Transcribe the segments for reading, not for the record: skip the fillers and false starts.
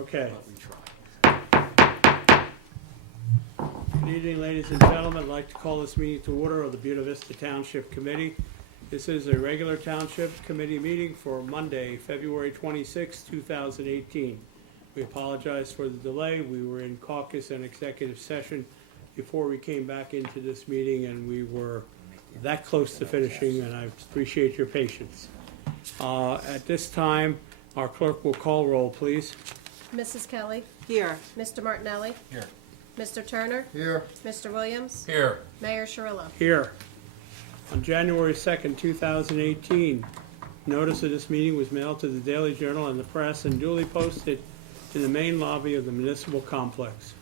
Okay. but we try. Good evening, ladies and gentlemen. I'd like to call this meeting to order of the Buena Vista Township Committee. This is a regular Township Committee meeting for Monday, February 26, 2018. We apologize for the delay. We were in caucus and executive session before we came back into this meeting, and we were that close to finishing, and I appreciate your patience. At this time, our clerk will call roll, please. Mrs. Kelly. Here. Mr. Martinelli. Here. Mr. Turner. Here. Mr. Williams. Here. Mayor Scirillo. Here. On January 2nd, 2018, notice of this meeting was mailed to the Daily Journal and the press and duly posted in the main lobby of the municipal complex.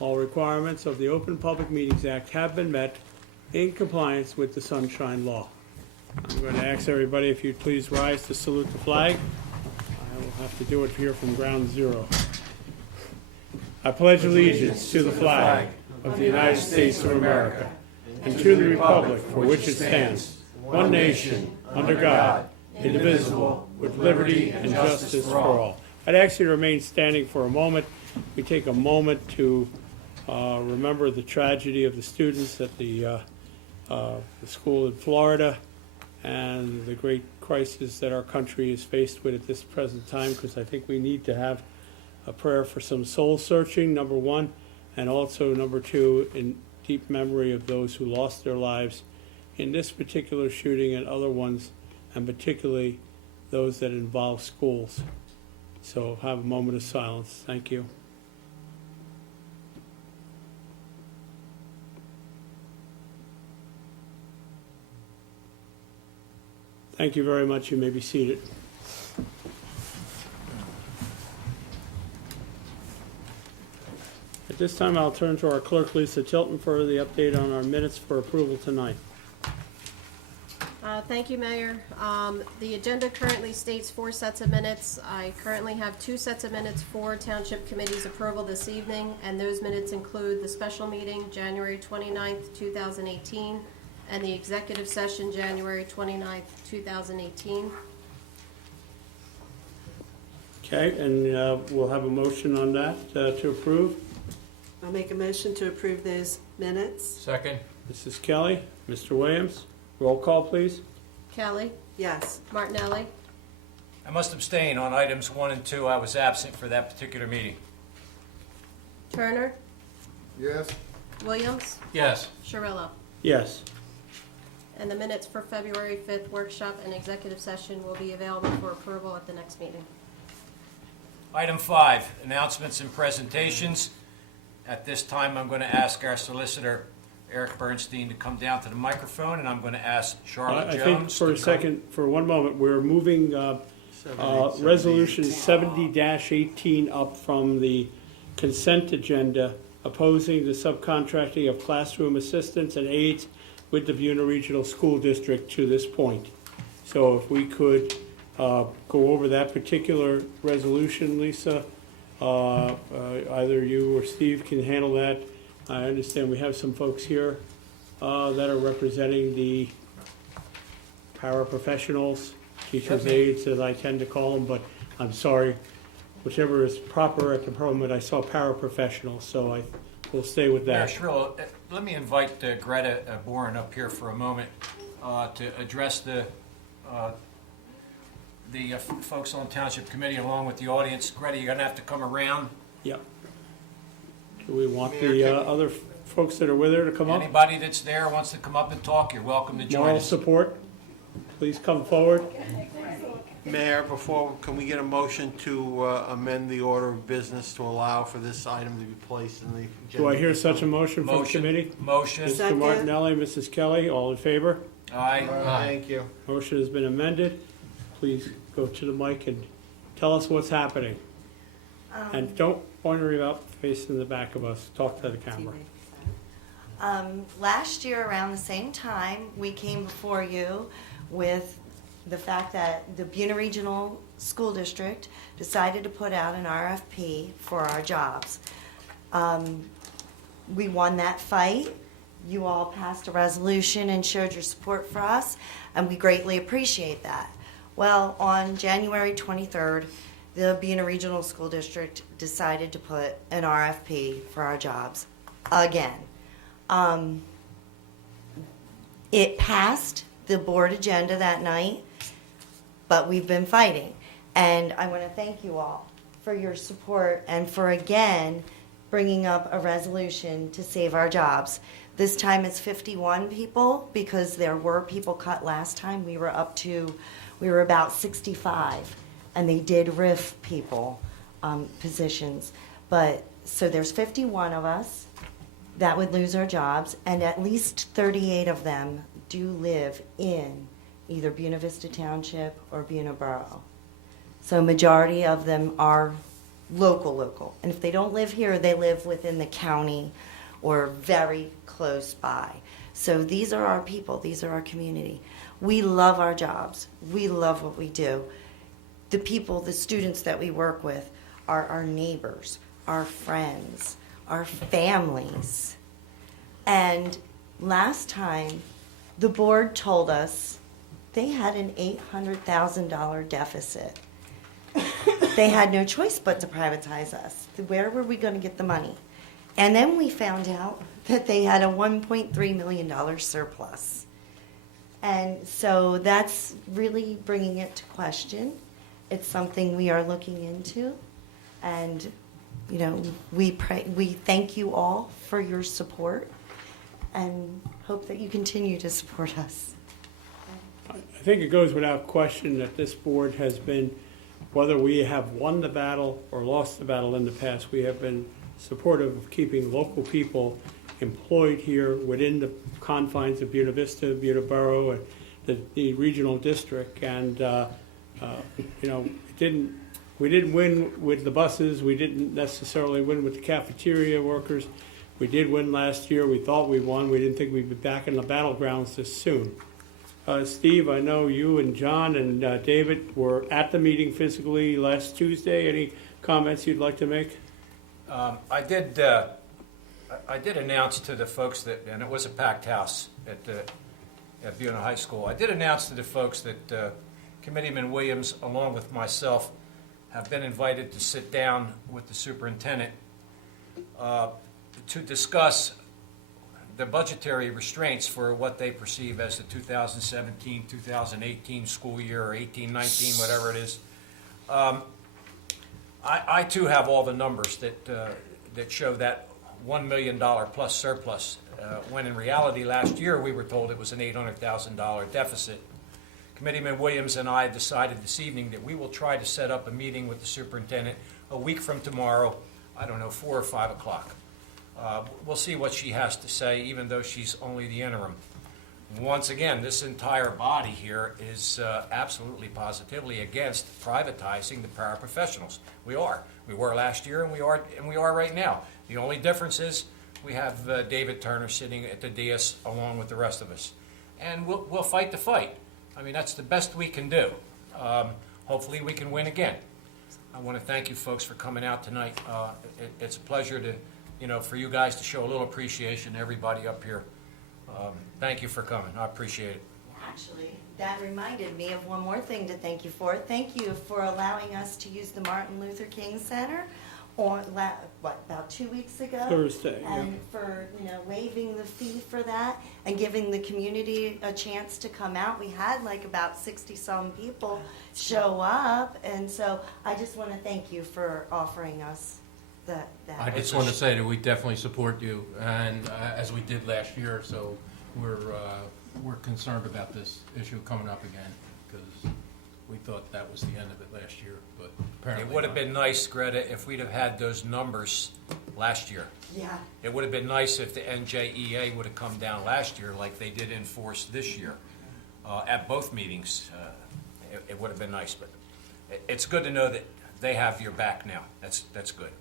All requirements of the Open Public Meetings Act have been met in compliance with the Sunshine Law. I'm going to ask everybody if you'd please rise to salute the flag. I will have to do it here from ground zero. I pledge allegiance to the flag of the United States of America and to the republic for which it stands, one nation, under God, indivisible, with liberty and justice for all. I'd ask you to remain standing for a moment. We take a moment to remember the tragedy of the students at the school in Florida and the great crisis that our country is faced with at this present time, because I think we need to have a prayer for some soul searching, number one, and also number two, in deep memory of those who lost their lives in this particular shooting and other ones, and particularly those that involve schools. So have a moment of silence. Thank you. Thank you very much. You may be seated. At this time, I'll turn to our clerk, Lisa Tilton, for the update on our minutes for approval tonight. Thank you, Mayor. The agenda currently states 4 sets of minutes. I currently have 2 sets of minutes for Township Committee's approval this evening, and those minutes include the special meeting, January 29th, 2018, and the executive session, January 29th, 2018. Okay, and we'll have a motion on that to approve. I'll make a motion to approve those minutes. Second. Mrs. Kelly, Mr. Williams, roll call, please. Kelly. Yes. Martinelli. I must abstain on items 1 and 2. I was absent for that particular meeting. Turner. Yes. Williams. Yes. Scirillo. Yes. And the minutes for February 5th workshop and executive session will be available for approval at the next meeting. Item 5, announcements and presentations. At this time, I'm going to ask our solicitor, Eric Bernstein, to come down to the microphone, and I'm going to ask Charlotte I Jones. think for a second, for one moment, we're moving Resolution 70-18 up from the consent agenda, opposing the subcontracting of classroom assistants and aides with the Buena Regional School District to this point. So if we could go over that particular resolution, Lisa, either you or Steve can handle that. I understand we have some folks here that are representing the paraprofessionals, teachers' aides, as I tend to call them, but I'm sorry, whichever is proper at the moment. I saw paraprofessionals, so I will stay with Mayor that. Scirillo, let me invite Greta Boren up here for a moment to address the folks on Township Committee along with the audience. Greta, you're going to have to come around. Yep. Do we want the other folks that are with her to come up? Anybody that's there wants to come up and talk, you're welcome to join Moral us. support, please come forward. Mayor, can we get a motion to amend the order of business to allow for this item to be placed in the agenda? Do I hear such a motion from the Motion. committee? Motion. Mr. Second. Martinelli, Mrs. Kelly, all in favor? Aye. Thank you. Motion has been amended. Please go to the mic and tell us what's happening. And don't worry about facing the back of us. Talk to the camera. Last year around the same time, we came before you with the fact that the Buena Regional School District decided to put out an RFP for our jobs. We won that fight. You all passed a resolution and showed your support for us, and we greatly appreciate that. Well, on January 23rd, the Buena Regional School District decided to put an RFP for our jobs again. It passed the board agenda that night, but we've been fighting. And I want to thank you all for your support and for again bringing up a resolution to save our jobs. This time it's 51 people because there were people cut last time. We were about 65, and they did RIF people positions. But so there's 51 of us that would lose our jobs, and at least 38 of them do live in either Buena Vista Township or Buena Borough. So majority of them are local. And if they don't live here, they live within the county or very close by. So these are our people. These are our community. We love our jobs. We love what we do. The people, the students that we work with are our neighbors, our friends, our families. And last time, the board told us they had an $800,000 deficit. They had no choice but to privatize us. Where were we going to get the money? And then we found out that they had a $1.3 million surplus. And so that's really bringing it to question. It's something we are looking into. And, you know, we thank you all for your support and hope that you continue to support us. I think it goes without question that this board has been, whether we have won the battle or lost the battle in the past, we have been supportive of keeping local people employed here within the confines of Buena Vista, Buena Borough, and the regional district. And, you know, we didn't win with the buses. We didn't necessarily win with the cafeteria workers. We did win last year. We thought we won. We didn't think we'd be back in the battlegrounds this soon. Steve, I know you and John and David were at the meeting physically last Tuesday. Any comments you'd like to make? I did announce to the folks that, and it was a packed house at Buena High School. I did announce to the folks that Committeeman Williams, along with myself, have been invited to sit down with the superintendent to discuss the budgetary restraints for what they perceive as the 2017-2018 school year, or 18-19, whatever it is. I too have all the numbers that show that $1 million plus surplus, when in reality last year we were told it was an $800,000 deficit. Committeeman Williams and I decided this evening that we will try to set up a meeting with the superintendent a week from tomorrow, I don't know, 4 or 5 o'clock. We'll see what she has to say, even though she's only the interim. Once again, this entire body here is absolutely positively against privatizing the paraprofessionals. We are. We were last year, and we are right now. The only difference is we have David Turner sitting at the dais along with the rest of us, and we'll fight the fight. I mean, that's the best we can do. Hopefully, we can win again. I want to thank you folks for coming out tonight. It's a pleasure to, for you guys to show a little appreciation to everybody up here. Thank you for coming. I appreciate it. Actually, that reminded me of one more thing to thank you for. Thank you for allowing us to use the Martin Luther King Center on, about 2 weeks ago? Thursday, yeah. And for, waiving the fee for that and giving the community a chance to come out. We had about 60-some people show up, and so I just want to thank you for offering us that. I just want to say that we definitely support you, and as we did last year, so we're concerned about this issue coming up again, because we thought that was the end of it last year, but apparently It would have been nice, Greta, if we'd have had those numbers last year. Yeah. It would have been nice if the NJEA would have come down last year like they did in force this year at both meetings. It would have been nice, but it's good to know that they have your back now. That's good.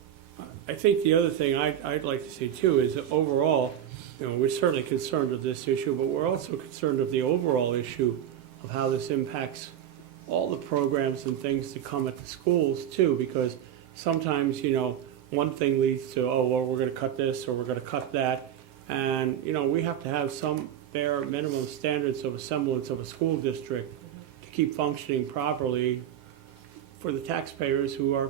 I think the other thing I'd like to say too is that overall, we're certainly concerned with this issue, but we're also concerned of the overall issue of how this impacts all the programs and things that come at the schools too, because sometimes, one thing leads to, we're going to cut this or we're going to cut that. And, we have to have some bare minimum standards of a semblance of a school district to keep functioning properly for the taxpayers who are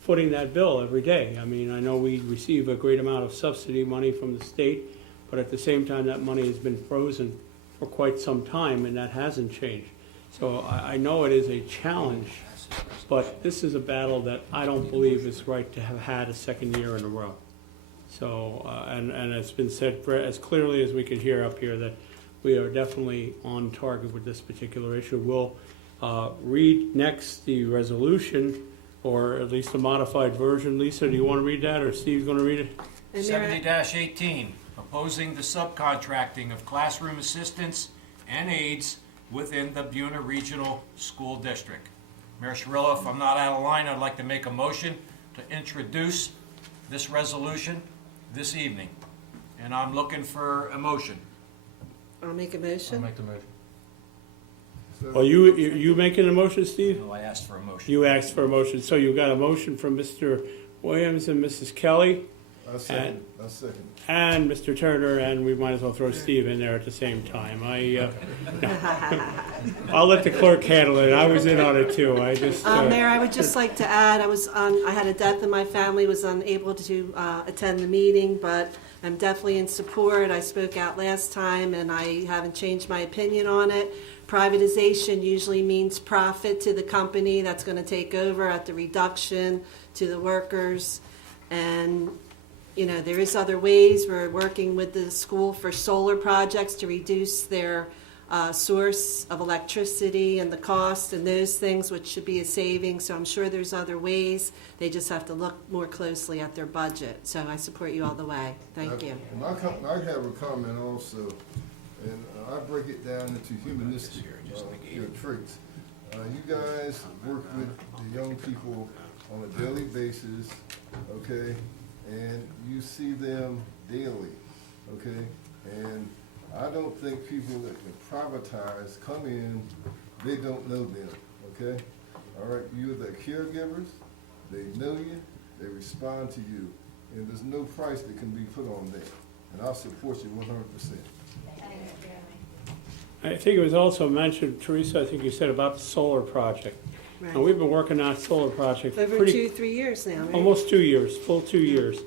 footing that bill every day. I mean, I know we receive a great amount of subsidy money from the state, but at the same time, that money has been frozen for quite some time, and that hasn't changed. So I know it is a challenge, but this is a battle that I don't believe is right to have had a second year in a row. So, and it's been said as clearly as we could hear up here that we are definitely on target with this particular issue. We'll read next the resolution, or at least a modified version. Lisa, do you want to read that, or Steve's going to read it? And Mayor, 70-18, opposing the subcontracting of classroom assistants and aides within the Buena Regional School District. Mayor Cirillo, if I'm not out of line, I'd like to make a motion to introduce this resolution this evening. And I'm looking for a motion. I'll make a I'll motion. make the motion. Well, you making a motion, Steve? No, I asked for a motion. You asked for a motion, so you got a motion from Mr. Williams and Mrs. Kelly I second. I second. and Mr. Turner, and we might as well throw Steve in there at the same time. I'll let the clerk handle it. I was in on it too. I just Mayor, I would just like to add, I had a death in my family, was unable to attend the meeting, but I'm definitely in support. I spoke out last time, and I haven't changed my opinion on it. Privatization usually means profit to the company that's going to take over at the reduction to the workers. And, you know, there is other ways. We're working with the school for solar projects to reduce their source of electricity and the cost and those things, which should be a saving. So I'm sure there's other ways. They just have to look more closely at their budget. So I support you all the way. Thank you. I have a comment also, and I break it down into humanistic traits. You guys work with the young people on a daily basis, okay, and you see them daily, okay, and I don't think people that can privatize come in, they don't know them, okay? All right, you're the caregivers, they know you, they respond to you, and there's no price that can be put on them. And I'll support you 100%. I think it was also mentioned, Teresa, I think you said about the solar project. And Right. we've been working on that solar project for Over pretty 2-3 years now, right? almost 2 years, full 2 years.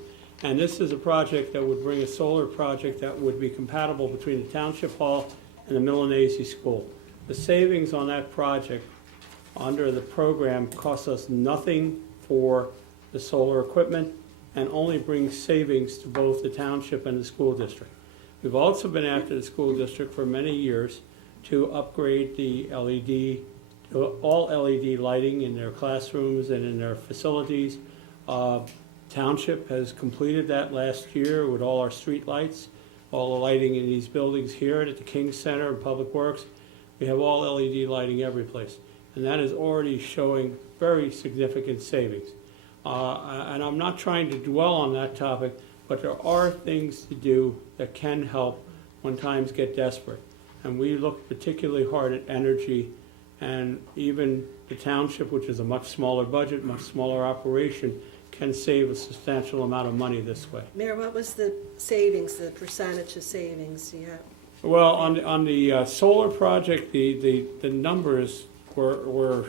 And this is a project that would bring a solar project that would be compatible between the Township Hall and the Milanese School. The savings on that project under the program costs us nothing for the solar equipment and only brings savings to both the township and the school district. We've also been after the school district for many years to upgrade the LED, to all LED lighting in their classrooms and in their facilities. Township has completed that last year with all our street lights, all the lighting in these buildings here at the King Center and Public Works. We have all LED lighting every place, and that is already showing very significant savings. And I'm not trying to dwell on that topic, but there are things to do that can help when times get desperate. And we look particularly hard at energy, and even the township, which is a much smaller budget, much smaller operation, can save a substantial amount of money this way. Mayor, what was the savings, the percentage of savings? Yeah. Well, on the solar project, the numbers were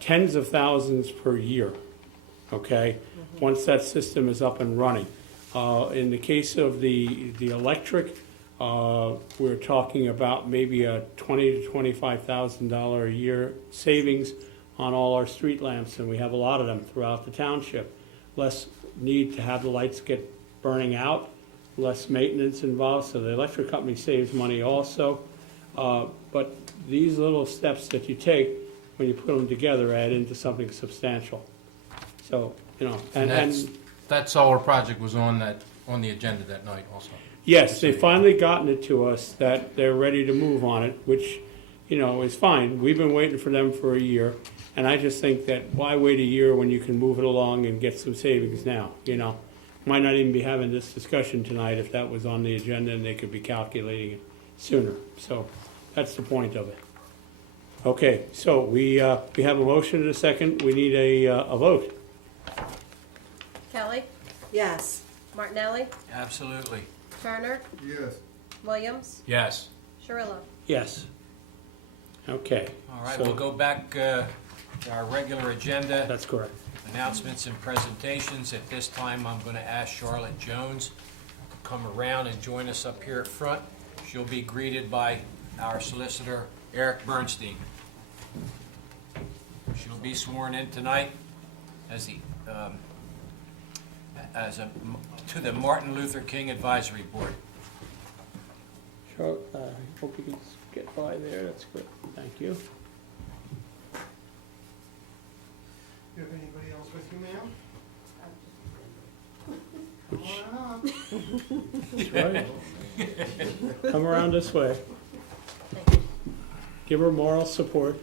tens of thousands per year, okay? Once that system is up and running. In the case of the electric, we're talking about maybe a $20,000 to $25,000 a year savings on all our street lamps, and we have a lot of them throughout the township. Less need to have the lights get burning out, less maintenance involved, so the electric company saves money also. But these little steps that you take, when you put them together, add into something substantial. So, you know, and That solar project was on the agenda that night also. yes, they've finally gotten it to us that they're ready to move on it, which, you know, is fine. We've been waiting for them for a year, and I just think that why wait a year when you can move it along and get some savings now, you know? Might not even be having this discussion tonight if that was on the agenda and they could be calculating it sooner. So that's the point of it. Okay, so we have a motion and a second. We need a vote. Kelly, Yes. Martinelli, Absolutely. Turner, Yes. Williams, Yes. Cirillo. Yes. Okay. All right, So- we'll go back our regular agenda, That's correct. announcements and presentations. At this time, I'm going to ask Charlotte Jones to come around and join us up here at front. She'll be greeted by our solicitor, Eric Bernstein. She'll be sworn in tonight as to the Martin Luther King Advisory Board. Charlotte, I hope you can get by there. That's good. Thank you. You have anybody else with you, ma'am? That's right. Come around this way. Give her moral support.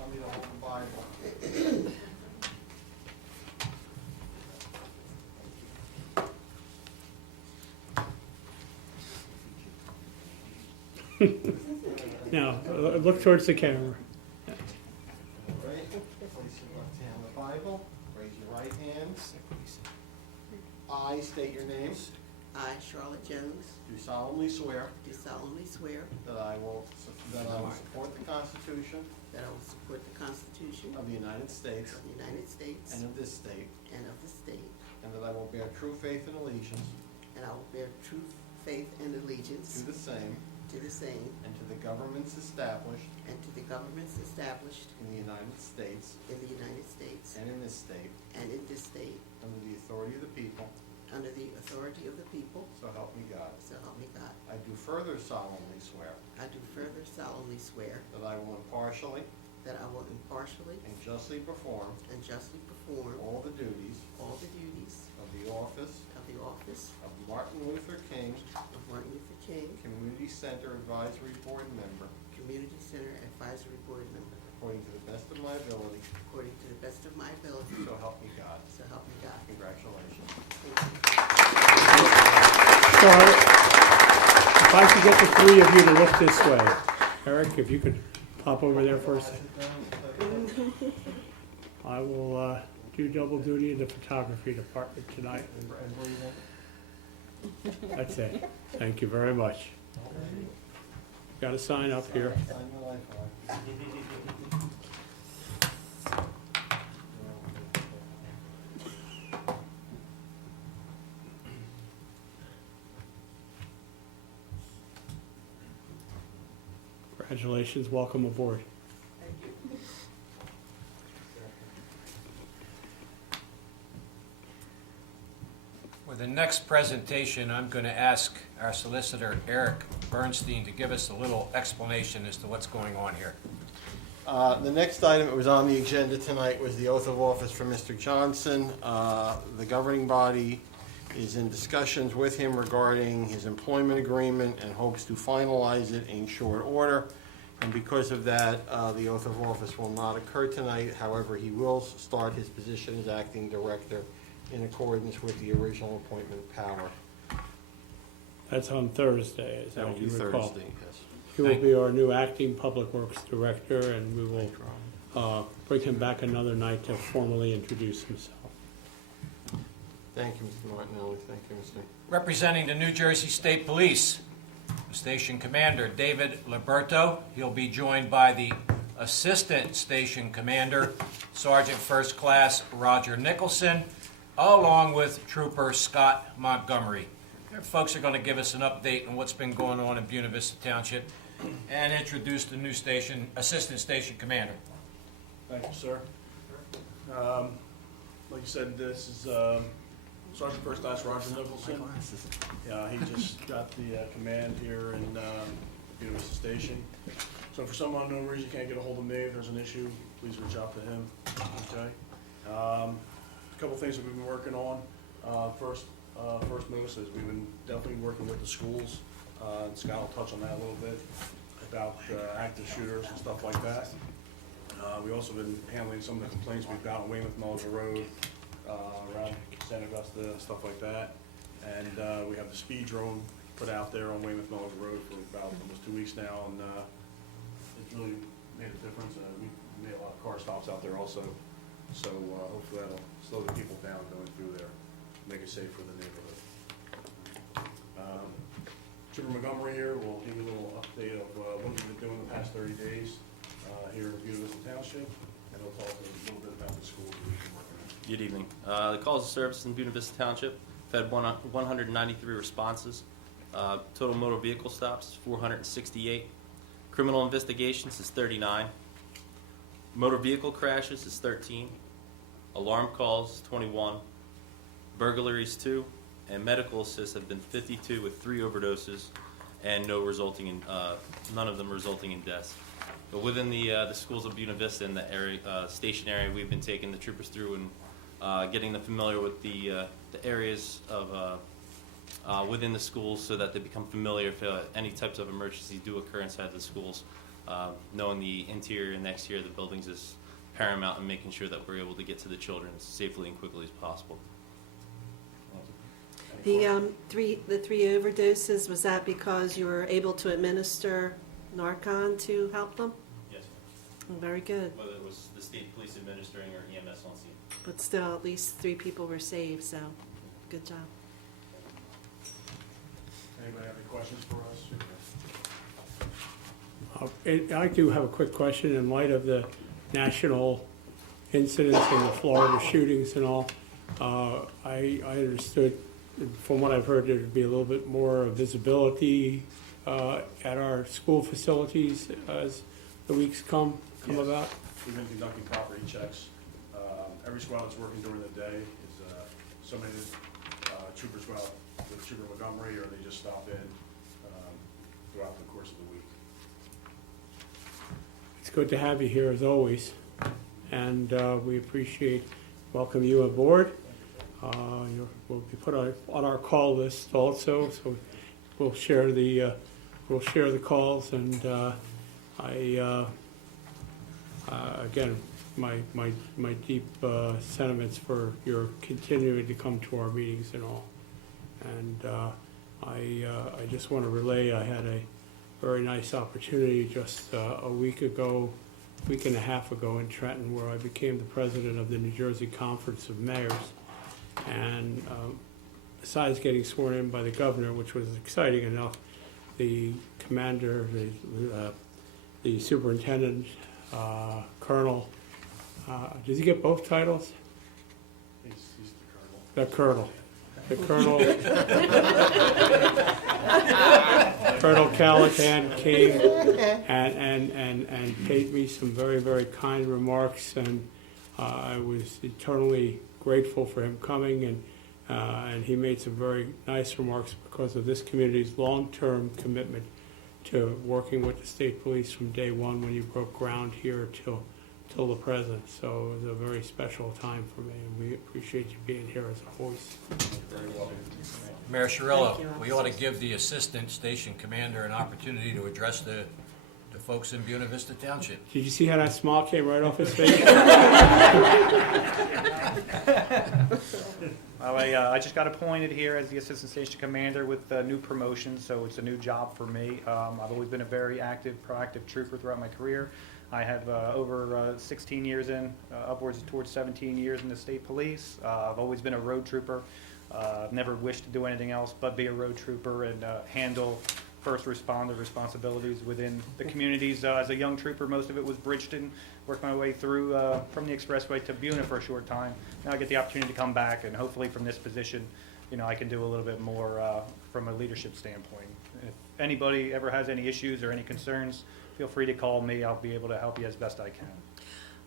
I'll need to hold the Bible. Now, look towards the camera. All right, place your left hand on the Bible, raise your right hand. I state your name, I, Charlotte Jones, do solemnly swear do solemnly swear that I will support the Constitution that I will support the Constitution of the United States of the United States and of this state, and of the state, and that I will bear true faith and allegiance and I will bear true faith and to allegiance the same to the same and to the governments established and to the governments established in the United States in the United States and in this state, and in this state, under the authority of the people, under the authority of the people, so help me God. so help me God. I do further solemnly swear I do further solemnly swear that I will impartially that I will impartially and justly perform and justly perform all the duties all the duties of the office of the office of Martin Luther King of Martin Luther King Community Center Advisory Board Member Community Center Advisory Board Member, according to the best of my ability, according to the best of my ability, so help me God. so help me God. Congratulations. Thank you. Charlotte, if I could get the three of you to look this way. Eric, if you could pop over there first. I will do double duty in the photography department tonight. That's it. Thank you very much. Got a sign up here. Sign your life away. Congratulations, welcome aboard. For the next presentation, I'm going to ask our solicitor, Eric Bernstein, to give us a little explanation as to what's going on here. The next item that was on the agenda tonight was the oath of office for Mr. Johnson. The governing body is in discussions with him regarding his employment agreement and hopes to finalize it in short order. And because of that, the oath of office will not occur tonight. However, he will start his position as acting director in accordance with the original appointment power. That's on Thursday, is that That will what be you recall? Thursday, yes. He will be our new acting public works director, and we will bring him back another night to formally introduce himself. Thank you, Mr. Martinelli. Thank you, Mr. Representing the New Jersey State Police, the Station Commander, David Liberto. He'll be joined by the Assistant Station Commander, Sergeant First Class Roger Nicholson, along with Trooper Scott Montgomery. Their folks are going to give us an update on what's been going on in Buena Vista Township and introduce the new station, Assistant Station Commander. Thank you, sir. Like you said, this is Sergeant First Class Roger Nicholson. He just got the command here in Buena Vista Station. So for some unknown reason, you can't get a hold of me. If there's an issue, please reach out to him. Okay. A couple things that we've been working on. First most is we've been definitely working with the schools. And Scott will touch on that a little bit about active shooters and stuff like that. We also been handling some of the complaints we've got on Weymouth Mellinger Road, around Santa Augusta, stuff like that. And we have the speed drone put out there on Weymouth Mellinger Road for about almost 2 weeks now, and it's really made a difference. We made a lot of car stops out there also, so hopefully that'll slow the people down going through there, make it safe for the neighborhood. Trooper Montgomery here will give you a little update of what we've been doing the past 30 days here in Buena Vista Township, and he'll talk a little bit about the school that we've been working on. Good evening. The calls of service in Buena Vista Township have had 193 responses. Total motor vehicle stops is 468. Criminal investigations is 39. Motor vehicle crashes is 13. Alarm calls 21. Burglaries 2. And medical assists have been 52 with 3 overdoses and none of them resulting in deaths. But within the schools of Buena Vista and the area, station area, we've been taking the troopers through and getting them familiar with the areas of within the schools so that they become familiar if any types of emergencies do occur inside the schools. Knowing the interior and exterior of the buildings is paramount in making sure that we're able to get to the children as safely and quickly as possible. The three overdoses, was that because you were able to administer Narcan to help them? Yes, Oh, very good. whether it was the state police administering or EMS on scene. But still, at least 3 people were saved, so good job. Anybody have any questions for us? I do have a quick question in light of the national incidents and the Florida shootings and all. I understood, from what I've heard, there'd be a little bit more visibility at our school facilities as the weeks come Yes. about. We've been conducting property checks. Every squad that's working during the day is, so many troopers go out with Trooper Montgomery, or they just stop in throughout the course of the week. It's good to have you here as always, and we welcome you aboard. We'll be put on our call list also, so we'll share the calls, and again, my deep sentiments for your continuing to come to our meetings and all. And I just want to relay, I had a very nice opportunity just a week and a half ago in Trenton, where I became the president of the New Jersey Conference of Mayors. And besides getting sworn in by the governor, which was exciting enough, the commander, the superintendent, colonel, does he get both titles? He's the colonel. The colonel. Colonel Callahan came and paid me some very, very kind remarks, and I was eternally grateful for him coming, and he made some very nice remarks because of this community's long-term commitment to working with the state police from day one when you broke ground here till the present. So it was a very special time for me, and we appreciate you being here as a voice. Mayor Cirillo, Thank you, we ought to give the assistant station commander an opportunity to address the folks in Buena Vista Township. Did you see how that smile came right off his face? I just got appointed here as the Assistant Station Commander with a new promotion, so it's a new job for me. I've always been a very active, proactive trooper throughout my career. I have over 16 years upwards towards 17 years in the state police. I've always been a road trooper. I've never wished to do anything else but be a road trooper and handle first responder responsibilities within the communities. As a young trooper, most of it was Bridgeton. Worked my way through from the expressway to Buena for a short time. Now I get the opportunity to come back, and hopefully from this position, I can do a little bit more from a leadership standpoint. If anybody ever has any issues or any concerns, feel free to call me. I'll be able to help you as best I can.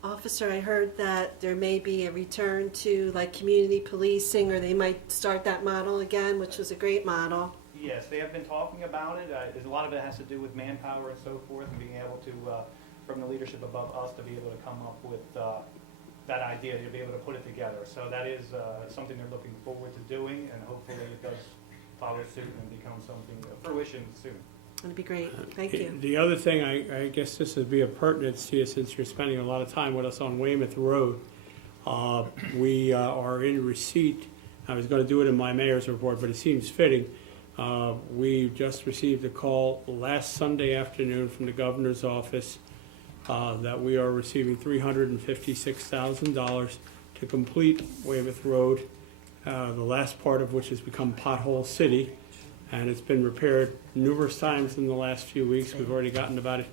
Officer, I heard that there may be a return to like community policing, or they might start that model again, which was a great model. Yes, they have been talking about it. A lot of it has to do with manpower and so forth, and being able to, from the leadership above us, to be able to come up with that idea, to be able to put it together. So that is something they're looking forward to doing, and hopefully it does follow suit and become something of fruition soon. That'd be great. Thank you. The other thing, I guess this would be a pertinence to you since you're spending a lot of time with us on Weymouth Road. We are in receipt. I was going to do it in my mayor's report, but it seems fitting. We just received a call last Sunday afternoon from the governor's office that we are receiving $356,000 to complete Weymouth Road, the last part of which has become Pothole City, and it's been repaired numerous times in the last few weeks. We've already gotten about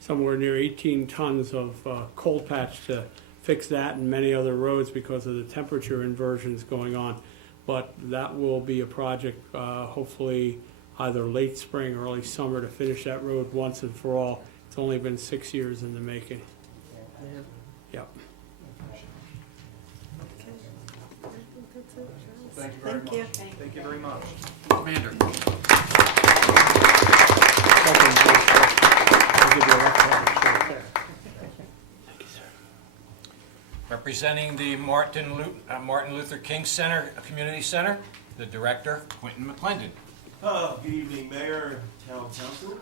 somewhere near 18 tons of cold patch to fix that and many other roads because of the temperature inversions going on. But that will be a project, hopefully either late spring or early summer, to finish that road once and for all. It's only been 6 years in the making. Yep. Thank you very much. Thank you. Thank you very much. Commander. I'll give you a rough right there. Representing the Martin Luther King Center, Community Center, the Director, Quentin McClendon. Good evening, Mayor, Town Council,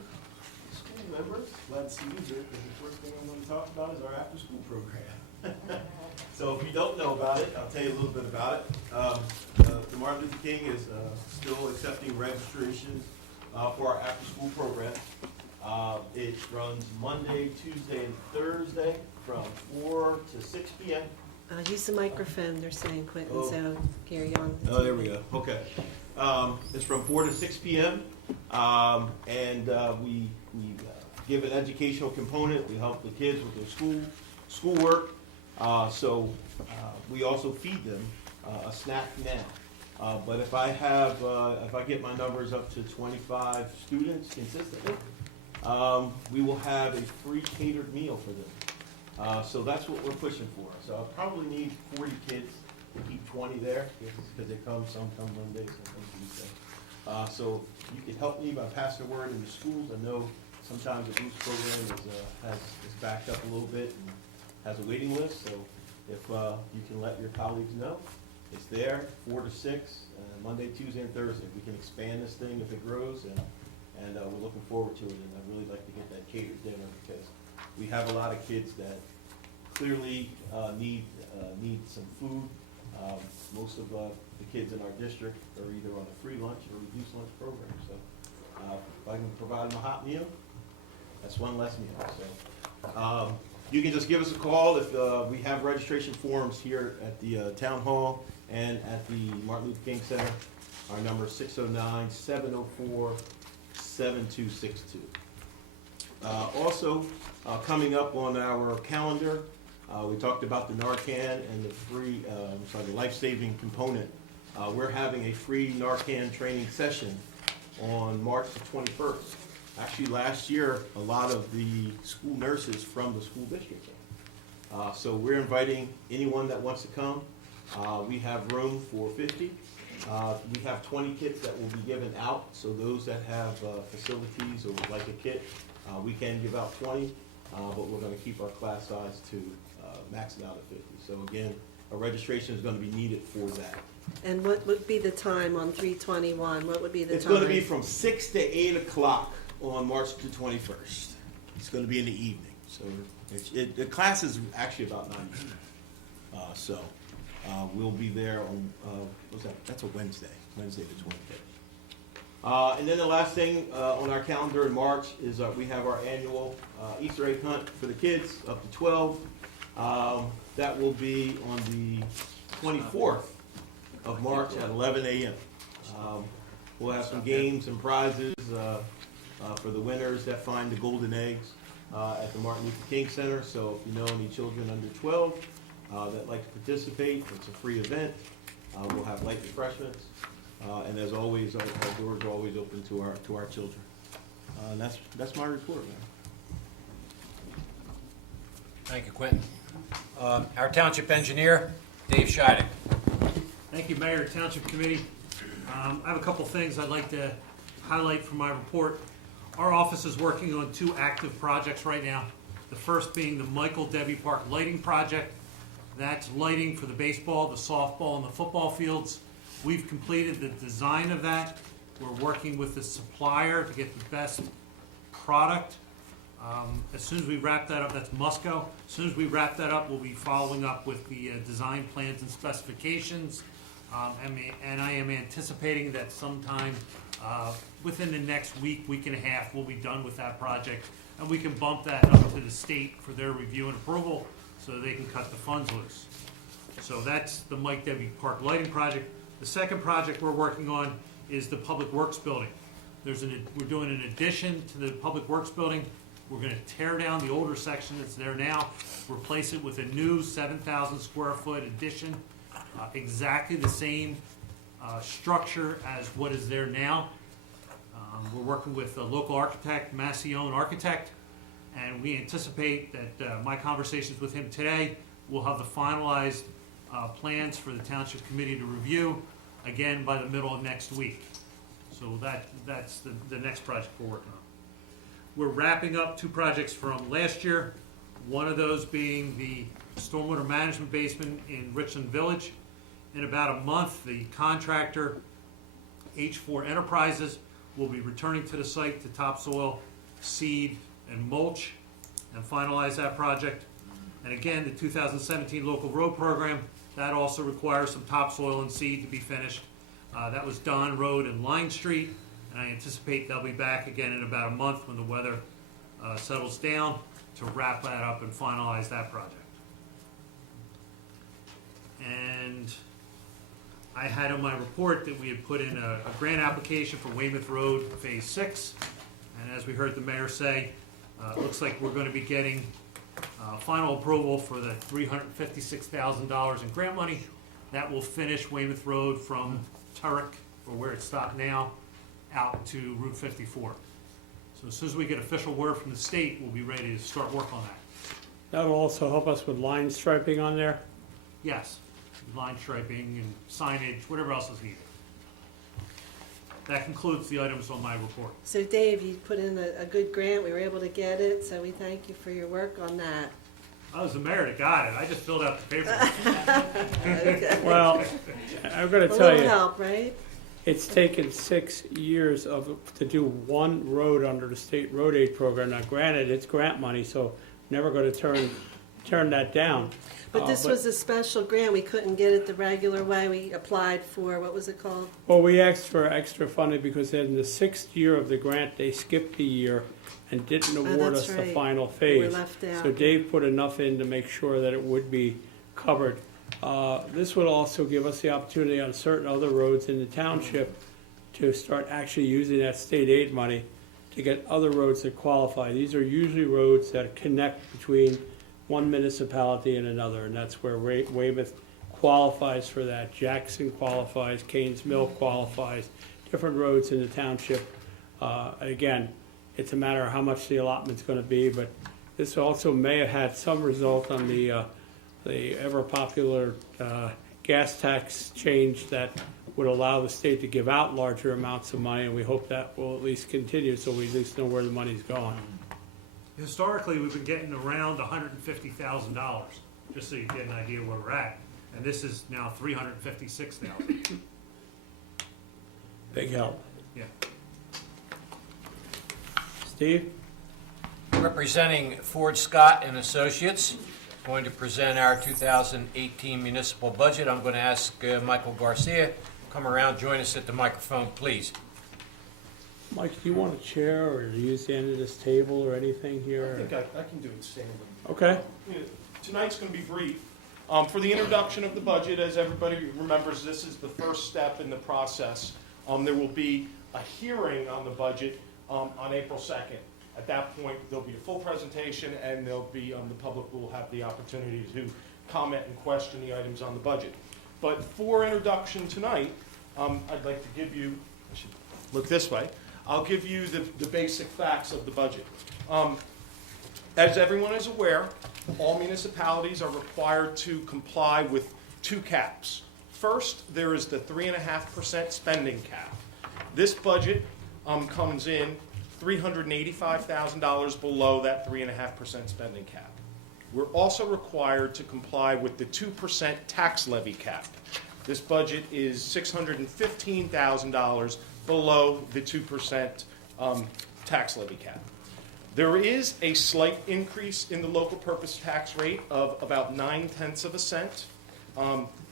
school members. Glad to see you here, because the first thing I'm going to talk about is our after-school program. So if you don't know about it, I'll tell you a little bit about it. The Martin Luther King is still accepting registrations for our after-school program. It runs Monday, Tuesday, and Thursday from 4 to 6 p.m. Use the microphone, they're saying, Quentin, Oh. so carry on. Oh, there we go. Okay. It's from 4 to 6 p.m. And we give an educational component. We help the kids with their schoolwork. So we also feed them a snack now. But if I get my numbers up to 25 students consistently, we will have a free catered meal for them. So that's what we're pushing for. So I'll probably need 40 kids to keep 20 there, because they some come Monday, some come Tuesday. So you can help me by passing the word in the schools. I know sometimes the Boost program is backed up a little bit and has a waiting list. So if you can let your colleagues know, it's there, 4 to 6, Monday, Tuesday, and Thursday. We can expand this thing if it grows, and we're looking forward to it. And I'd really like to get that catered dinner, because we have a lot of kids that clearly need some food. Most of the kids in our district are either on a free lunch or reduced lunch program. So if I can provide them a hot meal, that's one less meal. So you can just give us a call if we have registration forms here at the Town Hall and at the Martin Luther King Center. Our number is 609-704-7262. Also, coming up on our calendar, we talked about the Narcan and the life-saving component. We're having a free Narcan training session on March the 21st. Actually, last year, a lot of the school nurses from the school district came. So we're inviting anyone that wants to come. We have room for 50. We have 20 kits that will be given out, so those that have facilities or would like a kit, we can give out 20, but we're going to keep our class size to max it out at 50. So again, a registration is going to be needed for that. And what would be the time on 3/21? What would be the time? It's going to be from 6 to 8 o'clock on March the 21st. It's going to be in the evening. So the class is actually about 9 minutes. We'll be there on, what's that? That's a Wednesday the 25th. And then the last thing on our calendar in March is we have our annual Easter egg hunt for the kids up to 12. That will be on the 24th of March at 11 a.m. We'll have some games and prizes for the winners that find the golden eggs at the Martin Luther King Center. So if you know any children under 12 that like to participate, it's a free event. We'll have light refreshments, and as always, our doors are always open to our children. And that's my report, man. Thank you, Quentin. Our Township Engineer, Dave Scheiding. Thank you, Mayor, Township Committee. I have a couple things I'd like to highlight from my report. Our office is working on 2 active projects right now. The first being the Michael Debbie Park lighting project. That's lighting for the baseball, the softball, and the football fields. We've completed the design of that. We're working with the supplier to get the best product. As soon as we wrap that up, that's Musco. As soon as we wrap that up, we'll be following up with the design plans and specifications. And I am anticipating that sometime within the next week and a half, we'll be done with that project. And we can bump that up to the state for their review and approval so they can cut the funds loose. So that's the Mike Debbie Park lighting project. The second project we're working on is the Public Works building. We're doing an addition to the Public Works building. We're going to tear down the older section that's there now, replace it with a new 7,000 square foot addition, exactly the same structure as what is there now. We're working with a local architect, Massey-owned architect, and we anticipate that my conversations with him today will have the finalized plans for the Township Committee to review, again, by the middle of next week. So that's the next project we're working on. We're wrapping up 2 projects from last year, one of those being the stormwater management basement in Richland Village. In about a month, the contractor, H4 Enterprises, will be returning to the site to topsoil, seed, and mulch, and finalize that project. And again, the 2017 local road program, that also requires some topsoil and seed to be finished. That was Don Road and Line Street, and I anticipate they'll be back again in about a month when the weather settles down to wrap that up and finalize that project. And I had in my report that we had put in a grant application for Weymouth Road Phase 6, and as we heard the mayor say, it looks like we're going to be getting final approval for the $356,000 in grant money. That will finish Weymouth Road from Turrick, or where it's stopped now, out to Route 54. So as soon as we get official word from the state, we'll be ready to start work on that. That will also help us with line striping on there. Yes, line striping and signage, whatever else is needed. That concludes the items on my report. So Dave, you put in a good grant, we were able to get it, so we thank you for your work on that. I was the mayor that got it. I just filled out the paperwork. Well, I'm going to A tell little you, help, right? it's taken 6 years to do one road under the state road aid program. Now granted, it's grant money, so never going to turn that down. But this was a special grant, we couldn't get it the regular way, we applied for, what was it called? Well, we asked for extra funding because in the 6th year of the grant, they skipped a year and didn't award that's us the right. final We phase. were left out. So Dave put enough in to make sure that it would be covered. This would also give us the opportunity on certain other roads in the township to start actually using that state aid money to get other roads that qualify. These are usually roads that connect between one municipality and another, and that's where Weymouth qualifies for that. Jackson qualifies, Kane's Mill qualifies, different roads in the township. Again, it's a matter of how much the allotment's going to be, but this also may have had some result on the ever-popular gas tax change that would allow the state to give out larger amounts of money, and we hope that will at least continue so we at least know where the money's going. Historically, we've been getting around $150,000, just so you get an idea where we're at. And this is now $356,000. Big help. Yeah. Steve? Representing Ford Scott and Associates, going to present our 2018 municipal budget. I'm going to ask Michael Garcia to come around, join us at the microphone, please. Mike, do you want a chair or use the end of this table or anything here? I think I can do it standing. Okay. Tonight's going to be brief. For the introduction of the budget, as everybody remembers, this is the first step in the process. There will be a hearing on the budget on April 2nd. At that point, there'll be a full presentation, and there'll be the public will have the opportunity to comment and question the items on the budget. But for introduction tonight, I'd like to give you, I should look this way, I'll give you the basic facts of the budget. As everyone is aware, all municipalities are required to comply with 2 caps. First, there is the 3.5% spending cap. This budget comes in $385,000 below that 3.5% spending cap. We're also required to comply with the 2% tax levy cap. This budget is $615,000 below the 2% tax levy cap. There is a slight increase in the local purpose tax rate of about 0.9 cents.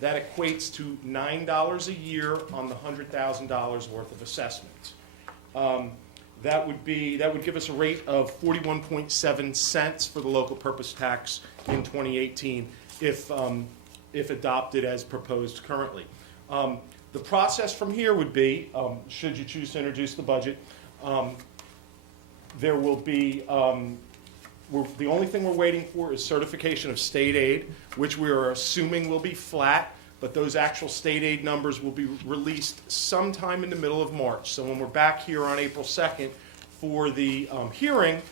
That equates to $9 a year on the $100,000 worth of assessment. That would give us a rate of 41.7 cents for the local purpose tax in 2018 if adopted as proposed currently. The process from here would be, should you choose to introduce the budget, there will be The only thing we're waiting for is certification of state aid, which we are assuming will be flat, but those actual state aid numbers will be released sometime in the middle of March. So when we're back here on April 2nd for the hearing,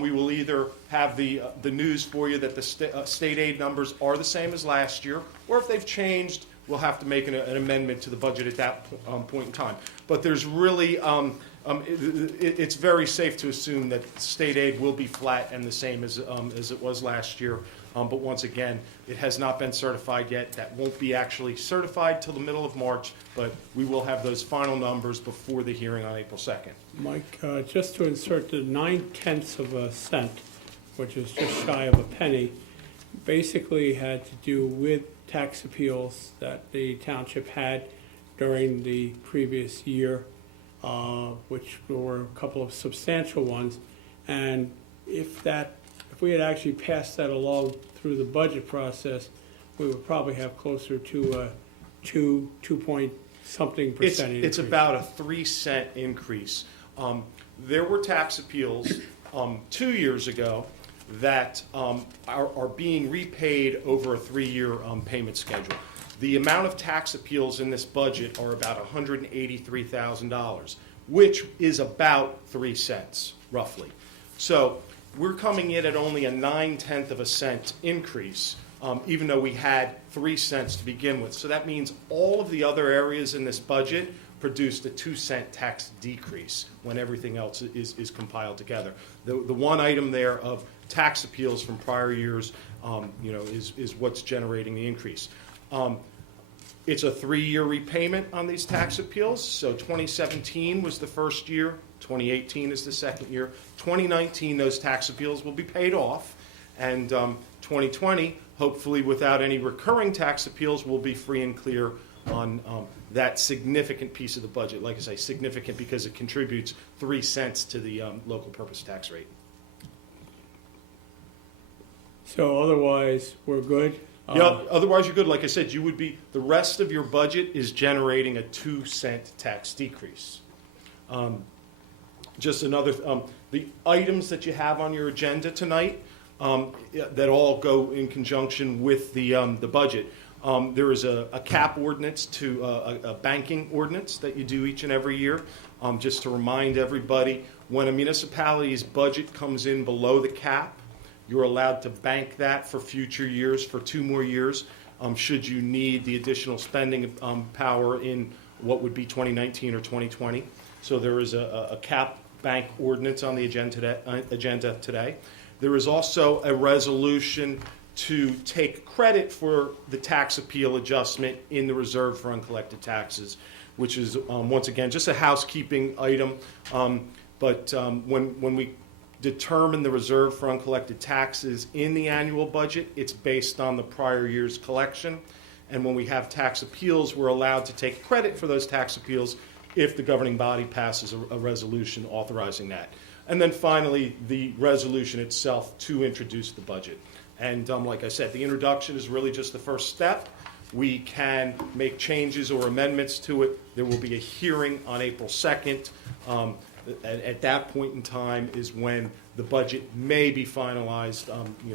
we will either have the news for you that the state aid numbers are the same as last year, or if they've changed, we'll have to make an amendment to the budget at that point in time. But there's really, it's very safe to assume that state aid will be flat and the same as it was last year. But once again, it has not been certified yet. That won't be actually certified till the middle of March, but we will have those final numbers before the hearing on April 2nd. Mike, just to insert the 9/10 of a cent, which is just shy of a penny, basically had to do with tax appeals that the township had during the previous year, which were a couple of substantial ones. And if we had actually passed that along through the budget process, we would probably have closer to a 2 point something percent increase. It's about a 3-cent increase. There were tax appeals 2 years ago that are being repaid over a 3-year payment schedule. The amount of tax appeals in this budget are about $183,000, which is about 3 cents, roughly. So we're coming in at only a 9/10 of a cent increase, even though we had 3 cents to begin with. So that means all of the other areas in this budget produced a 2-cent tax decrease when everything else is compiled together. The one item there of tax appeals from prior years, is what's generating the increase. It's a 3-year repayment on these tax appeals. So 2017 was the first year, 2018 is the second year. 2019, those tax appeals will be paid off, and 2020, hopefully without any recurring tax appeals, will be free and clear on that significant piece of the budget. Like I say, significant because it contributes 3 cents to the local purpose tax rate. So otherwise, we're good? Yeah, otherwise you're good. Like I said, the rest of your budget is generating a 2-cent tax decrease. Just another, the items that you have on your agenda tonight that all go in conjunction with the budget. There is a cap ordinance to a banking ordinance that you do each and every year. Just to remind everybody, when a municipality's budget comes in below the cap, you're allowed to bank that for future years, for 2 more years, should you need the additional spending power in what would be 2019 or 2020. So there is a cap bank ordinance on the agenda today. There is also a resolution to take credit for the tax appeal adjustment in the reserve for uncollected taxes, which is, once again, just a housekeeping item. But when we determine the reserve for uncollected taxes in the annual budget, it's based on the prior year's collection. And when we have tax appeals, we're allowed to take credit for those tax appeals if the governing body passes a resolution authorizing that. And then finally, the resolution itself to introduce the budget. And like I said, the introduction is really just the first step. We can make changes or amendments to it. There will be a hearing on April 2nd. At that point in time is when the budget may be finalized,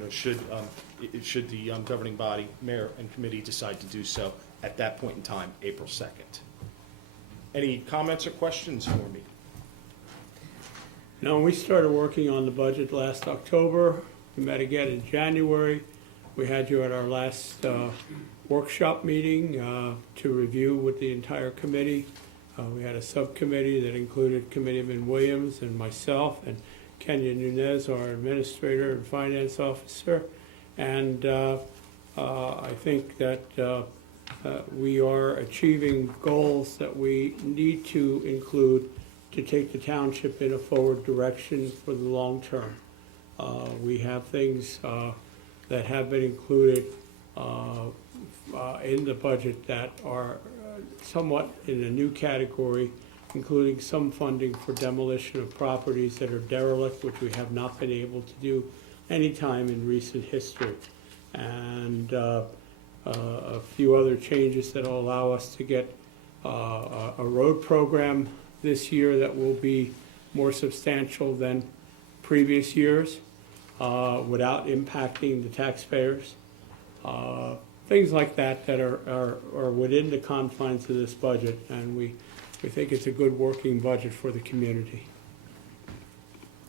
should the governing body, mayor, and committee decide to do so at that point in time, April 2nd. Any comments or questions for me? No, we started working on the budget last October. We met again in January. We had you at our last workshop meeting to review with the entire committee. We had a subcommittee that included Committeeman Williams and myself and Kenya Nunez, our administrator and finance officer. And I think that we are achieving goals that we need to include to take the township in a forward direction for the long term. We have things that have been included in the budget that are somewhat in a new category, including some funding for demolition of properties that are derelict, which we have not been able to do any time in recent history. And a few other changes that will allow us to get a road program this year that will be more substantial than previous years. without impacting the taxpayers. Things like that that are within the confines of this budget, and we think it's a good working budget for the community.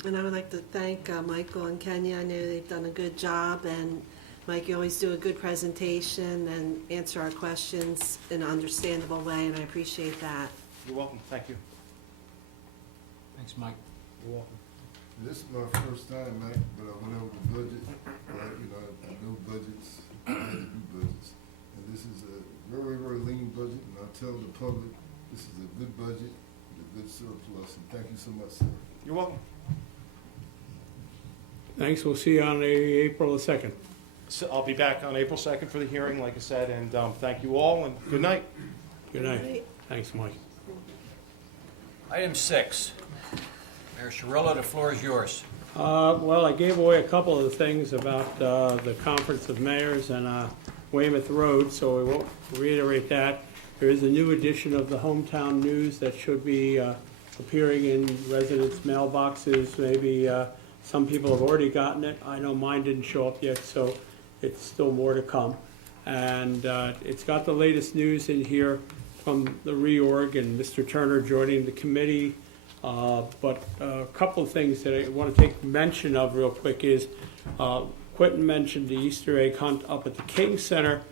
And I would like to thank Michael and Kenya. I know they've done a good job, and Mike, you always do a good presentation and answer our questions in an understandable way, and I appreciate that. You're welcome, thank you. Thanks, Mike. You're welcome. This is my first time, Mike, but I went over the budget, right, you know, I know budgets, I do budgets. And this is a very, very lean budget, and I tell the public, this is a good budget, with a good surplus, and thank you so much, sir. You're welcome. Thanks, we'll see you on April the 2nd. So I'll be back on April 2nd for the hearing, like I said, and thank you all, and good night. Good night. Thanks, Mike. Item 6. Mayor Cirillo, the floor is yours. Well, I gave away a couple of the things about the Conference of Mayors and Weymouth Road, so I won't reiterate that. There is a new edition of the Hometown News that should be appearing in residents' mailboxes. Maybe some people have already gotten it. I know mine didn't show up yet, so it's still more to come. And it's got the latest news in here from the reorg and Mr. Turner joining the committee. But a couple of things that I want to take mention of real quick is Quentin mentioned the Easter egg hunt up at the King Center.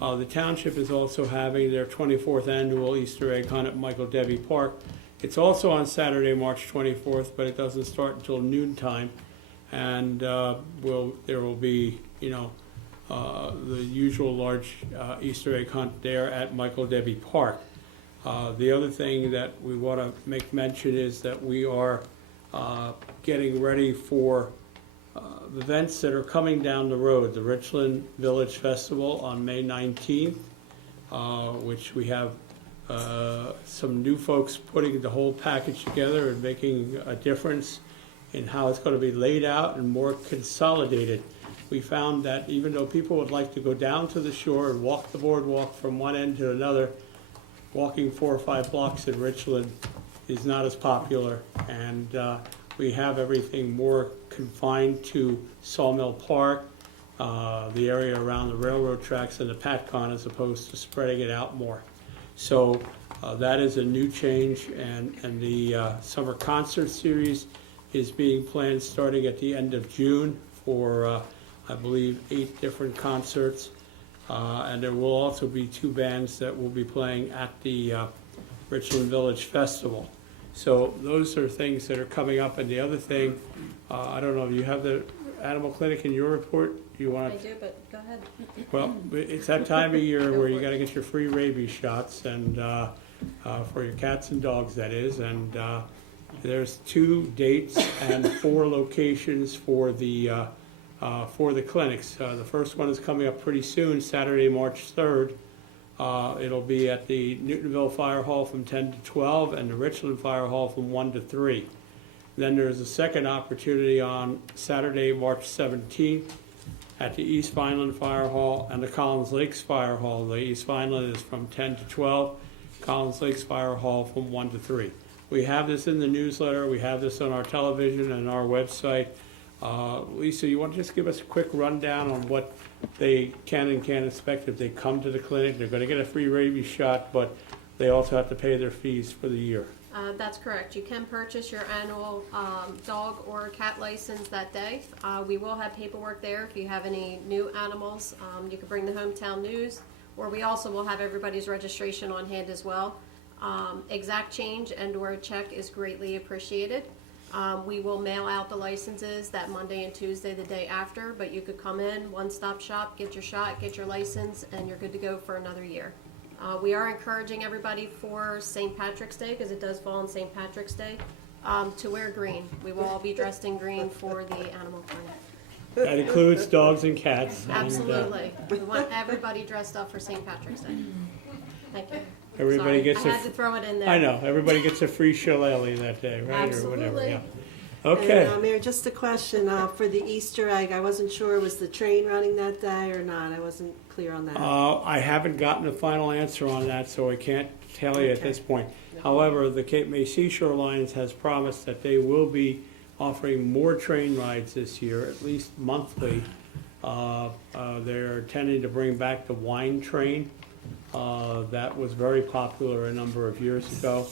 The township is also having their 24th annual Easter egg hunt at Michael Debbie Park. It's also on Saturday, March 24th, but it doesn't start until noontime. And there will be, the usual large Easter egg hunt there at Michael Debbie Park. The other thing that we want to make mention is that we are getting ready for events that are coming down the road. The Richland Village Festival on May 19th, which we have some new folks putting the whole package together and making a difference in how it's going to be laid out and more consolidated. We found that even though people would like to go down to the shore and walk the boardwalk from one end to another, walking 4 or 5 blocks in Richland is not as popular, and we have everything more confined to Sawmill Park, the area around the railroad tracks and the PatCon, as opposed to spreading it out more. So that is a new change, and the summer concert series is being planned starting at the end of June for, I believe, 8 different concerts. And there will also be 2 bands that will be playing at the Richland Village Festival. So those are things that are coming up. And the other thing, I don't know, if you have the animal clinic in your report? You want I do, but go ahead. Well, it's that time of year where you got to get your free rabies shots, and for your cats and dogs, that is. And there's 2 dates and 4 locations for the clinics. The first one is coming up pretty soon, Saturday, March 3rd. It'll be at the Newtonville Fire Hall from 10 to 12 and the Richland Fire Hall from 1 to 3. Then there's a second opportunity on Saturday, March 17th at the East Vineland Fire Hall and the Collins Lakes Fire Hall. The East Vineland is from 10 to 12, Collins Lakes Fire Hall from 1 to 3. We have this in the newsletter. We have this on our television and our website. Lisa, you want to just give us a quick rundown on what they can and can't expect if they come to the clinic? They're going to get a free rabies shot, but they also have to pay their fees for the year. That's correct. You can purchase your annual dog or cat license that day. We will have paperwork there if you have any new animals. You can bring the Hometown News, or we also will have everybody's registration on hand as well. Exact change and/or a check is greatly appreciated. We will mail out the licenses that Monday and Tuesday the day after, but you could come in, one-stop shop, get your shot, get your license, and you're good to go for another year. We are encouraging everybody for St. Patrick's Day, because it does fall on St. Patrick's Day, to wear green. We will all be dressed in green for the animal clinic. That includes dogs and cats. Absolutely. We want everybody dressed up for St. Patrick's Day. Thank you. Everybody Sorry, gets I had to throw it in there. I know. Everybody gets a free shillelagh that day, right? Or whatever. Absolutely. Yeah. Okay. And, Mayor, just a question for the Easter egg. I wasn't sure, was the train running that day or not? I wasn't clear on that. I haven't gotten a final answer on that, so I can't tell you at this point. However, the Cape May Seashore Lines has promised that they will be offering more train rides this year, at least monthly. They're intending to bring back the wine train. That was very popular a number of years ago.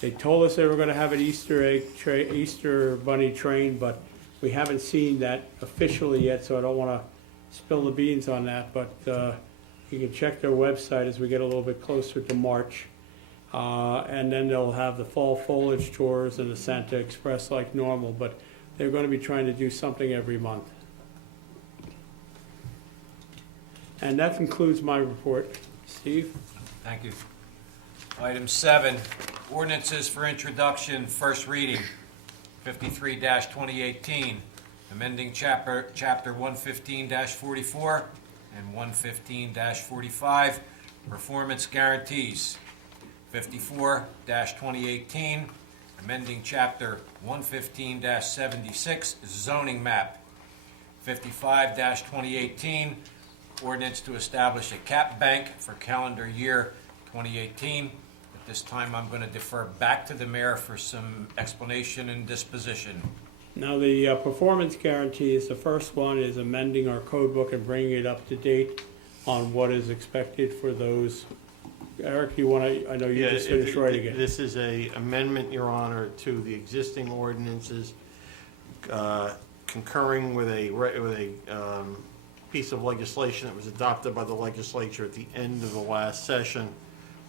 They told us they were gonna have an Easter bunny train, but we haven't seen that officially yet, so I don't wanna spill the beans on that, but, you can check their website as we get a little bit closer to March. And then they'll have the fall foliage tours and the Santa Express like normal, but they're gonna be trying to do something every month. And that concludes my report. Steve? Thank you. Item 7, ordinances for introduction, first reading, 53-2018, amending chapter 115-44 and 115-45, performance guarantees. 54-2018, amending chapter 115-76, zoning map. 55-2018, ordinance to establish a cap bank for calendar year 2018. At this time, I'm going to defer back to the mayor for some explanation and disposition. Now, the performance guarantees, the first one is amending our code book and bringing it up to date on what is expected for those. Eric, you want to, I know you just finished writing it. This is a amendment, Your Honor, to the existing ordinances, concurring with a piece of legislation that was adopted by the legislature at the end of the last session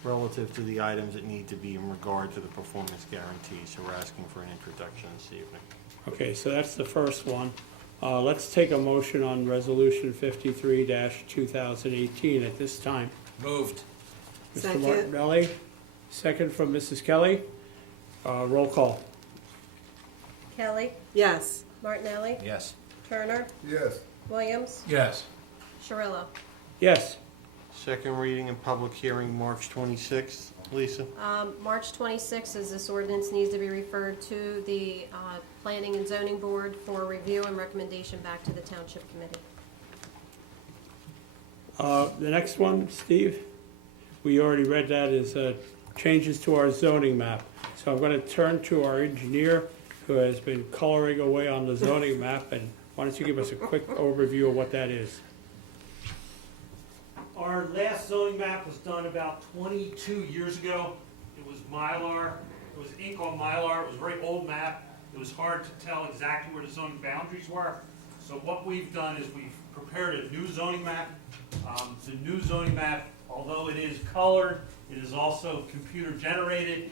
relative to the items that need to be in regard to the performance guarantee. So we're asking for an introduction this evening. Okay, so that's the first one. Let's take a motion on Resolution 53-2018 at this time. Moved. Mr. Second. Martinelli, second from Mrs. Kelly. Roll call. Kelly, Yes. Martinelli, Yes. Turner, Yes. Williams, Yes. Shirillo. Yes. Second reading and public hearing, March 26th. Lisa? March 26th, as this ordinance needs to be referred to the Planning and Zoning Board for review and recommendation back to the Township Committee. The next one, Steve, we already read that, is changes to our zoning map. So I'm going to turn to our engineer who has been coloring away on the zoning map, and why don't you give us a quick overview of what that is? Our last zoning map was done about 22 years ago. It was Mylar, it was ink on Mylar, it was a very old map. It was hard to tell exactly where the zoning boundaries were. So what we've done is we've prepared a new zoning map. The new zoning map, although it is colored, it is also computer generated.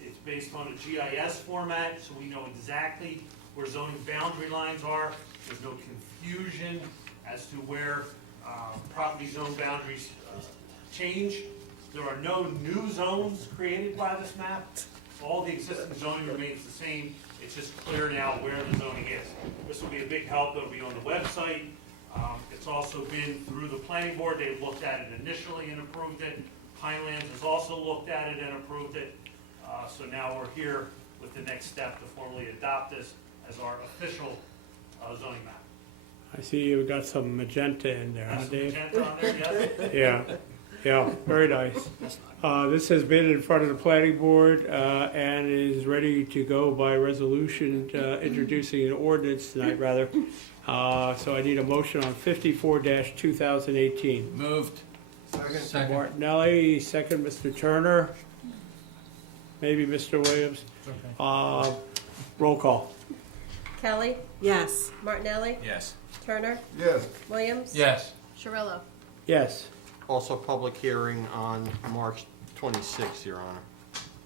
It's based on a GIS format, so we know exactly where zoning boundary lines are. There's no confusion as to where property zone boundaries change. There are no new zones created by this map. All the existing zoning remains the same. It's just clear now where the zoning is. This will be a big help. It'll be on the website. It's also been through the planning board. They've looked at it initially and approved it. Pinelands has also looked at it and approved it. So now we're here with the next step to formally adopt this as our official zoning map. I see you've got some magenta in there, huh, Some Dave? magenta on there, yes? Yeah, very nice. This has been in front of the planning board and is ready to go by resolution, introducing an ordinance tonight, rather. So I need a motion on 54-2018. Moved. Second. Martinelli, second Mr. Turner, maybe Mr. Williams. Roll call. Kelly, Yes. Martinelli, Yes. Turner, Yes. Williams, Yes. Shirillo. Yes. Also public hearing on March 26th, Your Honor.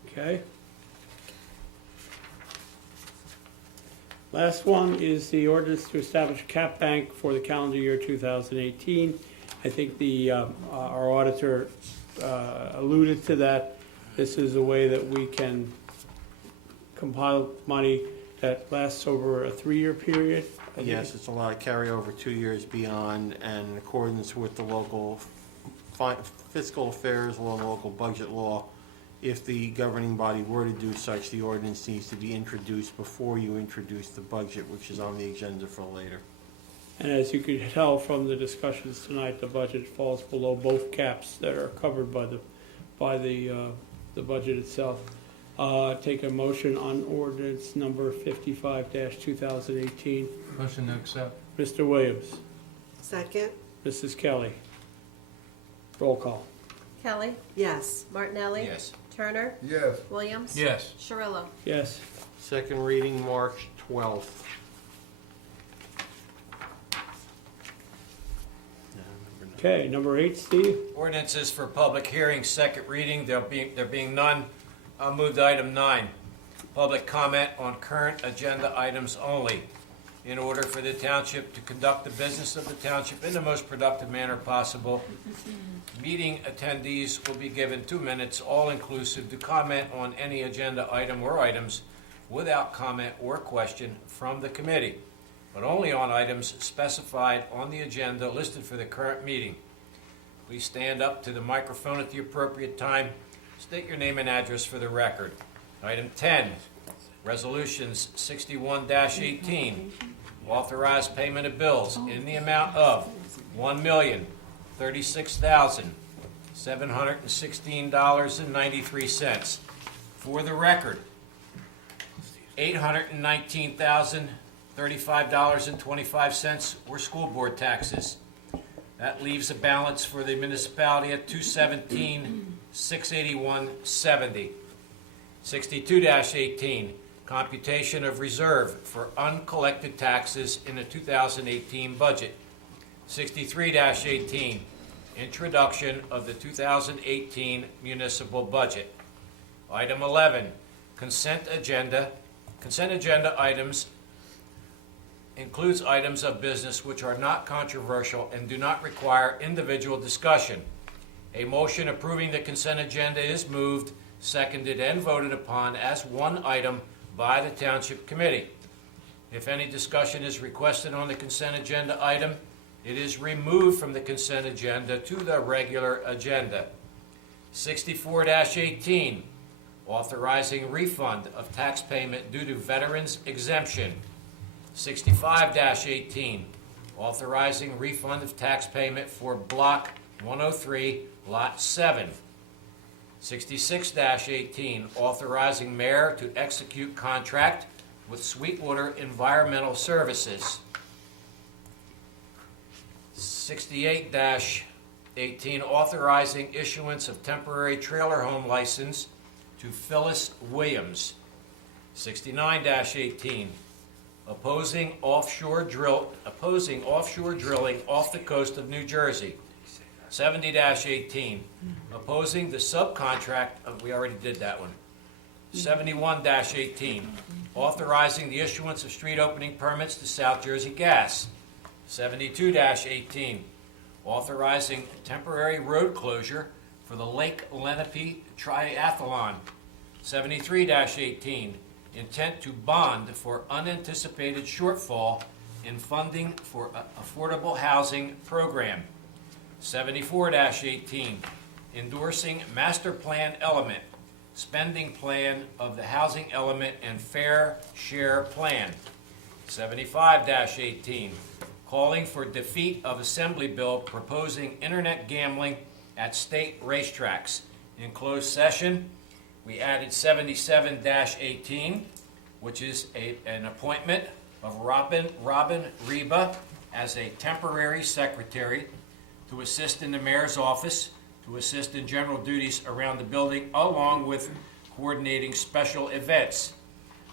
Okay. Last one is the ordinance to establish a cap bank for the calendar year 2018. I think our auditor alluded to that. This is a way that we can compile money that lasts over a 3-year period. I think. Yes, it's allowed to carry over 2 years beyond, and in accordance with the local fiscal affairs law and local budget law, if the governing body were to do such, the ordinance needs to be introduced before you introduce the budget, which is on the agenda for later. And as you could tell from the discussions tonight, the budget falls below both caps that are covered by the budget itself. Take a motion on ordinance number 55-2018. Motion to accept. Mr. Williams, Second? Mrs. Kelly. Roll call. Kelly, Yes. Martinelli. Yes. Turner, Yes. Williams. Yes. Cirillo. Yes. Second reading, March 12th. Okay, number 8, Steve. Ordinances for public hearing, second reading, there being none. I'll move to item 9. Public comment on current agenda items only. In order for the township to conduct the business of the township in the most productive manner possible, meeting attendees will be given 2 minutes, all inclusive, to comment on any agenda item or items without comment or question from the committee, but only on items specified on the agenda listed for the current meeting. Please stand up to the microphone at the appropriate time. State your name and address for the record. Item 10, Resolutions 61-18. Authorize payment of bills in the amount of $1,036,716.93. For the record, $819,035.25 were school board taxes. That leaves a balance for the municipality at $217,681.70. 62-18, computation of reserve for uncollected taxes in the 2018 budget. 63-18, introduction of the 2018 municipal budget. Item 11, consent agenda. Consent agenda items includes items of business which are not controversial and do not require individual discussion. A motion approving the consent agenda is moved, seconded, and voted upon as one item by the Township Committee. If any discussion is requested on the consent agenda item, it is removed from the consent agenda to the regular agenda. 64-18, authorizing refund of tax payment due to veterans exemption. 65-18, authorizing refund of tax payment for Block 103, Lot 7. 66-18, authorizing mayor to execute contract with Sweetwater Environmental Services. 68-18, authorizing issuance of temporary trailer home license to Phyllis Williams. 69-18, opposing offshore drilling off the coast of New Jersey. 70-18, opposing the subcontract, we already did that one. 71-18, authorizing the issuance of street opening permits to South Jersey Gas. 72-18, authorizing temporary road closure for the Lake Lenape Triathlon. 73-18, intent to bond for unanticipated shortfall in funding for affordable housing program. 74-18, endorsing master plan element, spending plan of the housing element and fair share plan. 75-18, calling for defeat of assembly bill proposing internet gambling at state racetracks. In closed session, we added 77-18, which is an appointment of Robin Reba as a temporary secretary to assist in the mayor's office, to assist in general duties around the building, along with coordinating special events.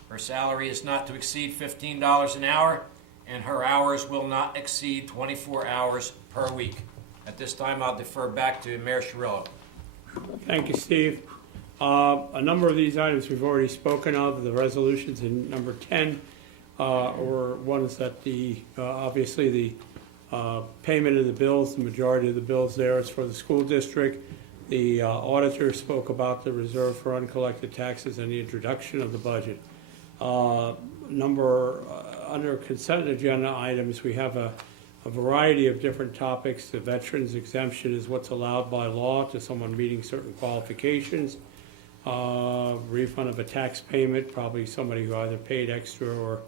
Her salary is not to exceed $15 an hour, and her hours will not exceed 24 hours per week. At this time, I'll defer back to Mayor Cirillo. Thank you, Steve. A number of these items we've already spoken of. The resolutions in number 10 were ones that obviously the payment of the bills, the majority of the bills there is for the school district. The auditor spoke about the reserve for uncollected taxes and the introduction of the budget. Under consent agenda items, we have a variety of different topics. The veterans exemption is what's allowed by law to someone meeting certain qualifications. Refund of a tax payment, probably somebody who either paid extra or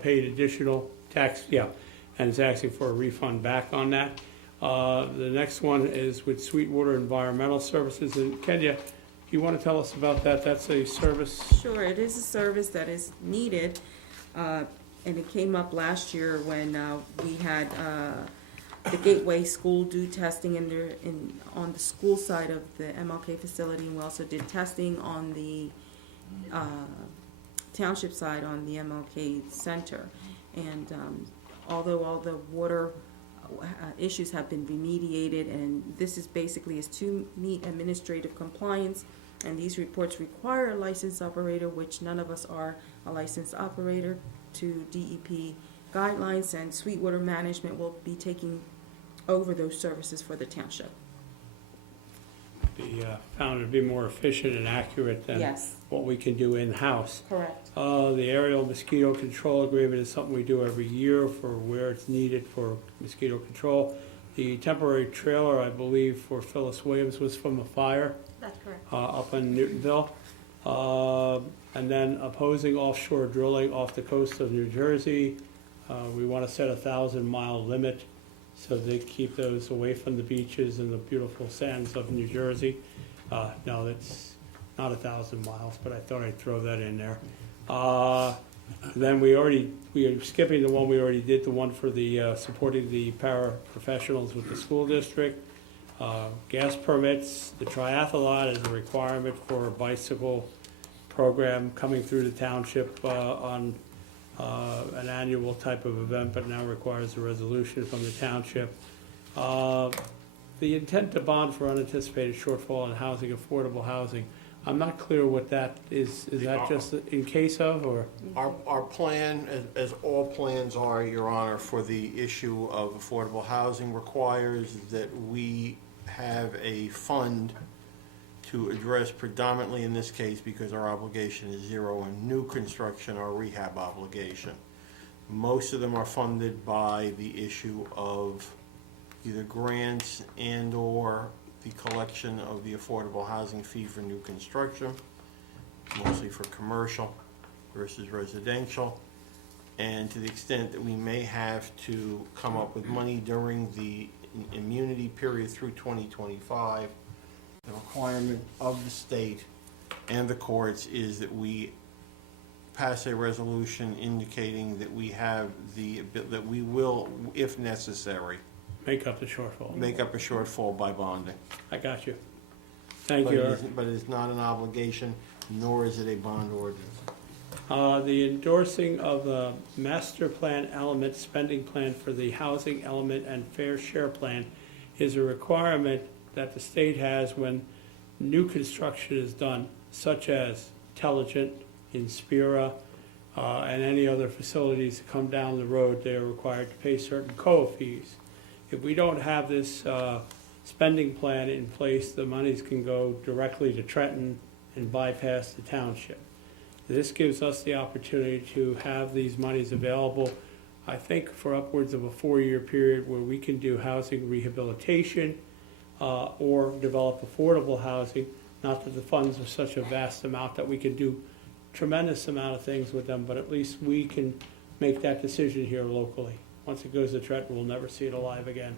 paid additional tax, and is asking for a refund back on that. The next one is with Sweetwater Environmental Services. And can you you want to tell us about that? That's a service? Sure, it is a service that is needed, and it came up last year when we had the Gateway School do testing on the school side of the MLK facility, and we also did testing on the Township side on the MLK Center. And although all the water issues have been remediated, and this is basically is to meet administrative compliance, and these reports require a licensed operator, which none of us are a licensed operator, to DEP guidelines, and Sweetwater Management will be taking over those services for the township. Be found to be more efficient and accurate than Yes. what we can do in-house. Correct. The aerial mosquito control agreement is something we do every year for where it's needed for mosquito control. The temporary trailer, I believe, for Phyllis Williams was from a fire That's correct. up in Newtonville. And then opposing offshore drilling off the coast of New Jersey. We want to set a 1,000-mile limit so they keep those away from the beaches and the beautiful sands of New Jersey. No, that's not 1,000 miles, but I thought I'd throw that in there. Then we are skipping the one we already did, the one for the supporting the paraprofessionals with the school district. Gas permits, the triathlon is a requirement for a bicycle program coming through the township on an annual type of event, but now requires a resolution from the township. The intent to bond for unanticipated shortfall in housing, affordable housing. I'm not clear what that is. Is that just in case of, or? Our plan, as all plans are, Your Honor, for the issue of affordable housing requires that we have a fund to address predominantly in this case, because our obligation is zero in new construction or rehab obligation. Most of them are funded by the issue of either grants and/or the collection of the affordable housing fee for new construction, mostly for commercial versus residential. And to the extent that we may have to come up with money during the immunity period through 2025, the requirement of the state and the courts is that we pass a resolution indicating that we have that we will, if necessary, Make up the shortfall. make up a shortfall by bonding. I got you. Thank But you. it is not an obligation, nor is it a bond ordinance. The endorsing of the master plan element spending plan for the housing element and fair share plan is a requirement that the state has when new construction is done, such as Intelligent, Inspira, and any other facilities that come down the road. They are required to pay certain CO fees. If we don't have this spending plan in place, the monies can go directly to Trenton and bypass the township. This gives us the opportunity to have these monies available, I think, for upwards of a 4-year period where we can do housing rehabilitation or develop affordable housing. Not that the funds are such a vast amount that we can do tremendous amount of things with them, but at least we can make that decision here locally. Once it goes to Trenton, we'll never see it alive again.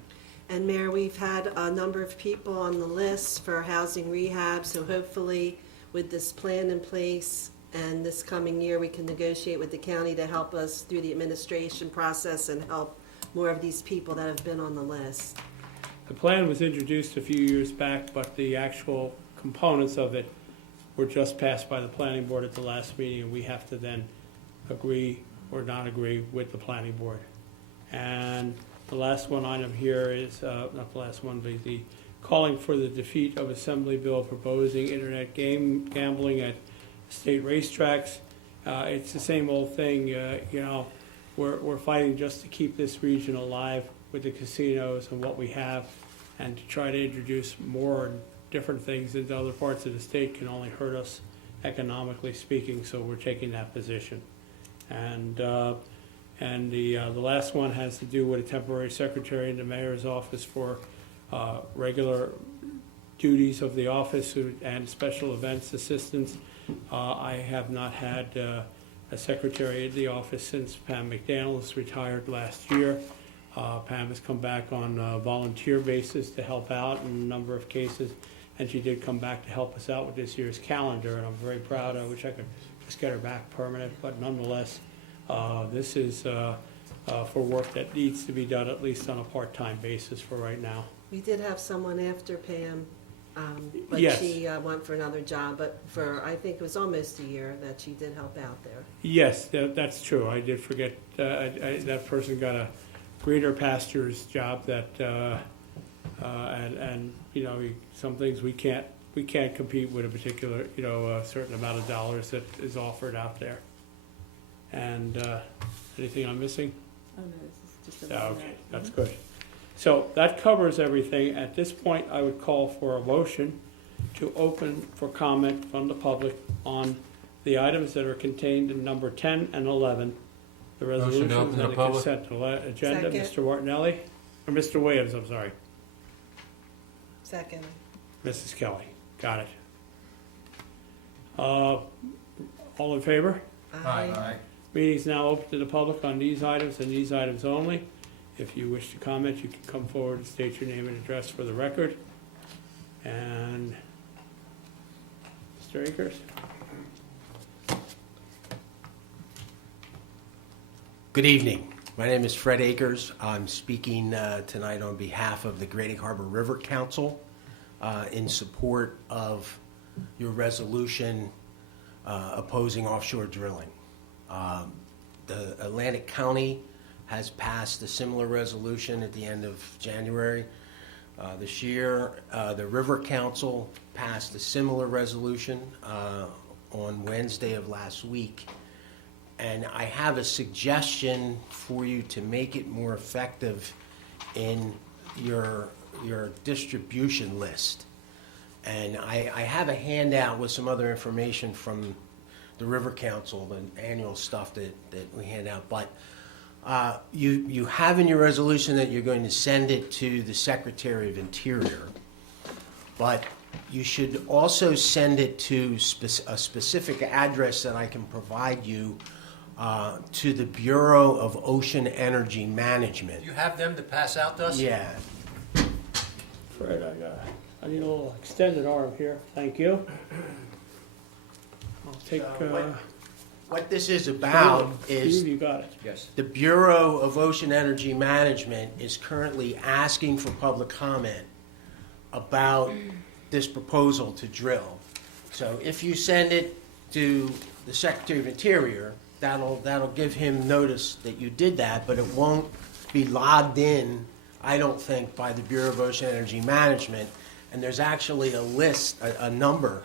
And Mayor, we've had a number of people on the list for housing rehab, so hopefully with this plan in place and this coming year, we can negotiate with the county to help us through the administration process and help more of these people that have been on the list. The plan was introduced a few years back, but the actual components of it were just passed by the planning board at the last meeting, and we have to then agree or not agree with the planning board. And the last one item here is, not the last one, but the calling for the defeat of Assembly Bill proposing internet gambling at state racetracks. It's the same old thing, we're fighting just to keep this region alive with the casinos and what we have, and to try to introduce more different things into other parts of the state can only hurt us economically speaking, so we're taking that position. And the last one has to do with a temporary secretary in the mayor's office for regular duties of the office and special events assistance. I have not had a secretary in the office since Pam McDaniel was retired last year. Pam has come back on a volunteer basis to help out in a number of cases, and she did come back to help us out with this year's calendar, and I'm very proud. I wish I could just get her back permanent, but nonetheless, this is for work that needs to be done at least on a part-time basis for right now. We did have someone after Pam, but Yes. she went for another job, but for, I think it was almost a year that she did help out there. Yes, that's true. I did forget, that person got a greener pastures job that, and, you know, some things we can't compete with a particular, you know, a certain amount of dollars that is offered out there. And, anything I'm missing? Oh, no, this is just a. Okay, that's good. So that covers everything. At this point, I would call for a motion to open for comment from the public on the items that are contained in number 10 and 11, the Motion to resolutions open and to the public. consent agenda. Second. Mr. Martinelli, or Mr. Williams, I'm sorry. Second. Mrs. Kelly, got it. All in favor? Aye. Meeting is now open to the public on these items and these items only. If you wish to comment, you can come forward and state your name and address for the record. And Mr. Akers? Good evening. My name is Fred Akers. I'm speaking tonight on behalf of the Great Egg Harbor River Council in support of your resolution opposing offshore drilling. The Atlantic County has passed a similar resolution at the end of January this year. The River Council passed a similar resolution on Wednesday of last week. And I have a suggestion for you to make it more effective in your distribution list. And I have a handout with some other information from the River Council, the annual stuff that we hand out. But you have in your resolution that you're going to send it to the Secretary of Interior. But you should also send it to a specific address that I can provide you to the Bureau of Ocean Energy Management. You have them to pass out to us? Yeah. Fred, I need a little extended arm here. Thank you. I'll take, What this is about is Steve, you got it. Yes. the Bureau of Ocean Energy Management is currently asking for public comment about this proposal to drill. So if you send it to the Secretary of Interior, that'll give him notice that you did that, but it won't be logged in, I don't think, by the Bureau of Ocean Energy Management. And there's actually a list, a number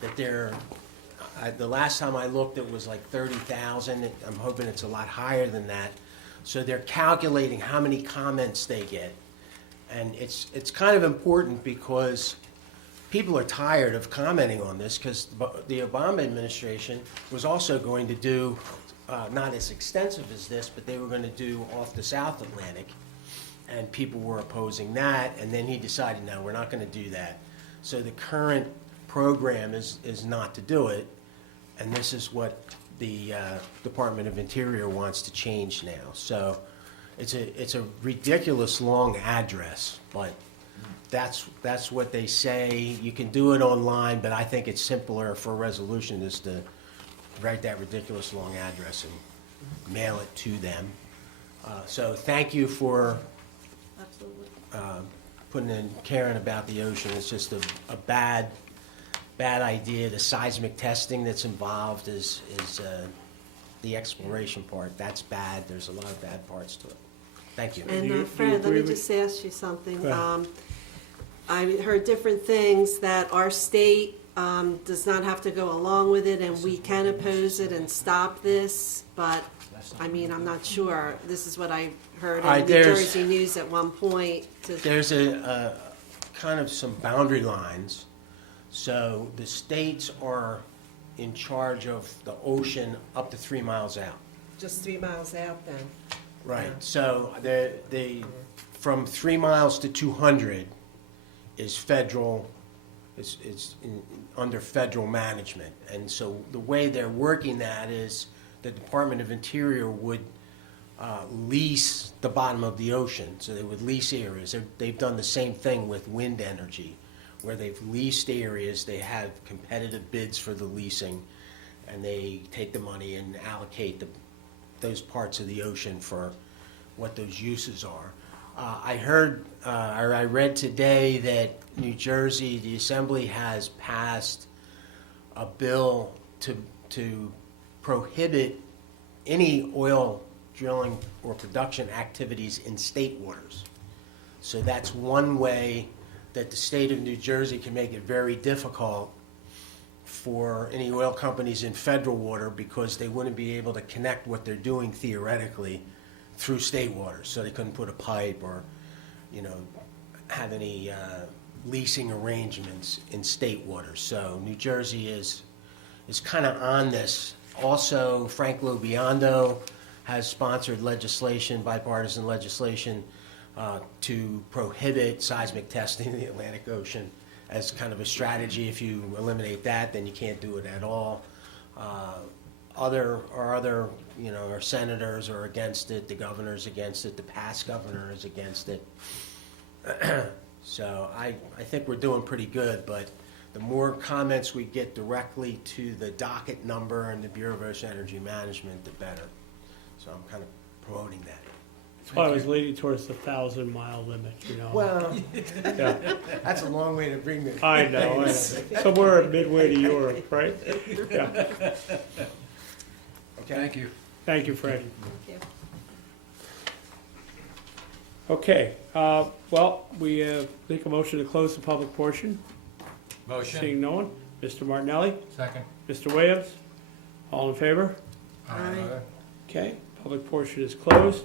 that the last time I looked, it was like 30,000. I'm hoping it's a lot higher than that. So they're calculating how many comments they get. And it's kind of important because people are tired of commenting on this, because the Obama administration was also going to do, not as extensive as this, but they were going to do off the South Atlantic. And people were opposing that, and then he decided, no, we're not going to do that. So the current program is not to do it, and this is what the Department of Interior wants to change now. So it's a ridiculous long address, but that's what they say. You can do it online, but I think it's simpler for a resolution is to write that ridiculous long address and mail it to them. So thank you for putting in caring about the ocean. It's just a bad idea. The seismic testing that's involved is the exploration part. That's bad. There's a lot of bad parts to it. Thank you. And Fred, let me just ask you something. Go ahead. I heard different things that our state does not have to go along with it, and we can oppose it and stop this, but, I mean, I'm not sure. This is what I heard in New Jersey News at one point. There's a kind of some boundary lines. So the states are in charge of the ocean up to 3 miles out. Just 3 miles out then. Right. Yeah. So they from 3 miles to 200 is federal. It's under federal management, and so the way they're working that is the Department of Interior would lease the bottom of the ocean. So they would lease areas. They've done the same thing with wind energy, where they've leased areas, they have competitive bids for the leasing, and they take the money and allocate those parts of the ocean for what those uses are. I heard, or I read today that New Jersey, the Assembly has passed a bill to prohibit any oil drilling or production activities in state waters. So that's one way that the state of New Jersey can make it very difficult for any oil companies in federal water, because they wouldn't be able to connect what they're doing theoretically through state waters. So they couldn't put a pipe or, have any leasing arrangements in state waters. So New Jersey is kind of on this. Also, Frank Lobiondo has sponsored legislation, bipartisan legislation, to prohibit seismic testing in the Atlantic Ocean as kind of a strategy. If you eliminate that, then you can't do it at all. Our senators are against it, the governor's against it, the past governor is against it. So I think we're doing pretty good, but the more comments we get directly to the docket number and the Bureau of Ocean Energy Management, the better. So I'm kind of promoting that. That's why I was leaning towards the 1,000-mile limit, Well, Yeah. that's a long way to bring the. I know. Somewhere midway to Europe, right? Yeah. Okay. Thank you. Thank you, Fred. Thank you. Okay, we make a motion to close the public portion. Motion. Seeing no one. Mr. Martinelli? Second. Mr. Williams? All in favor? Aye. Okay, public portion is closed.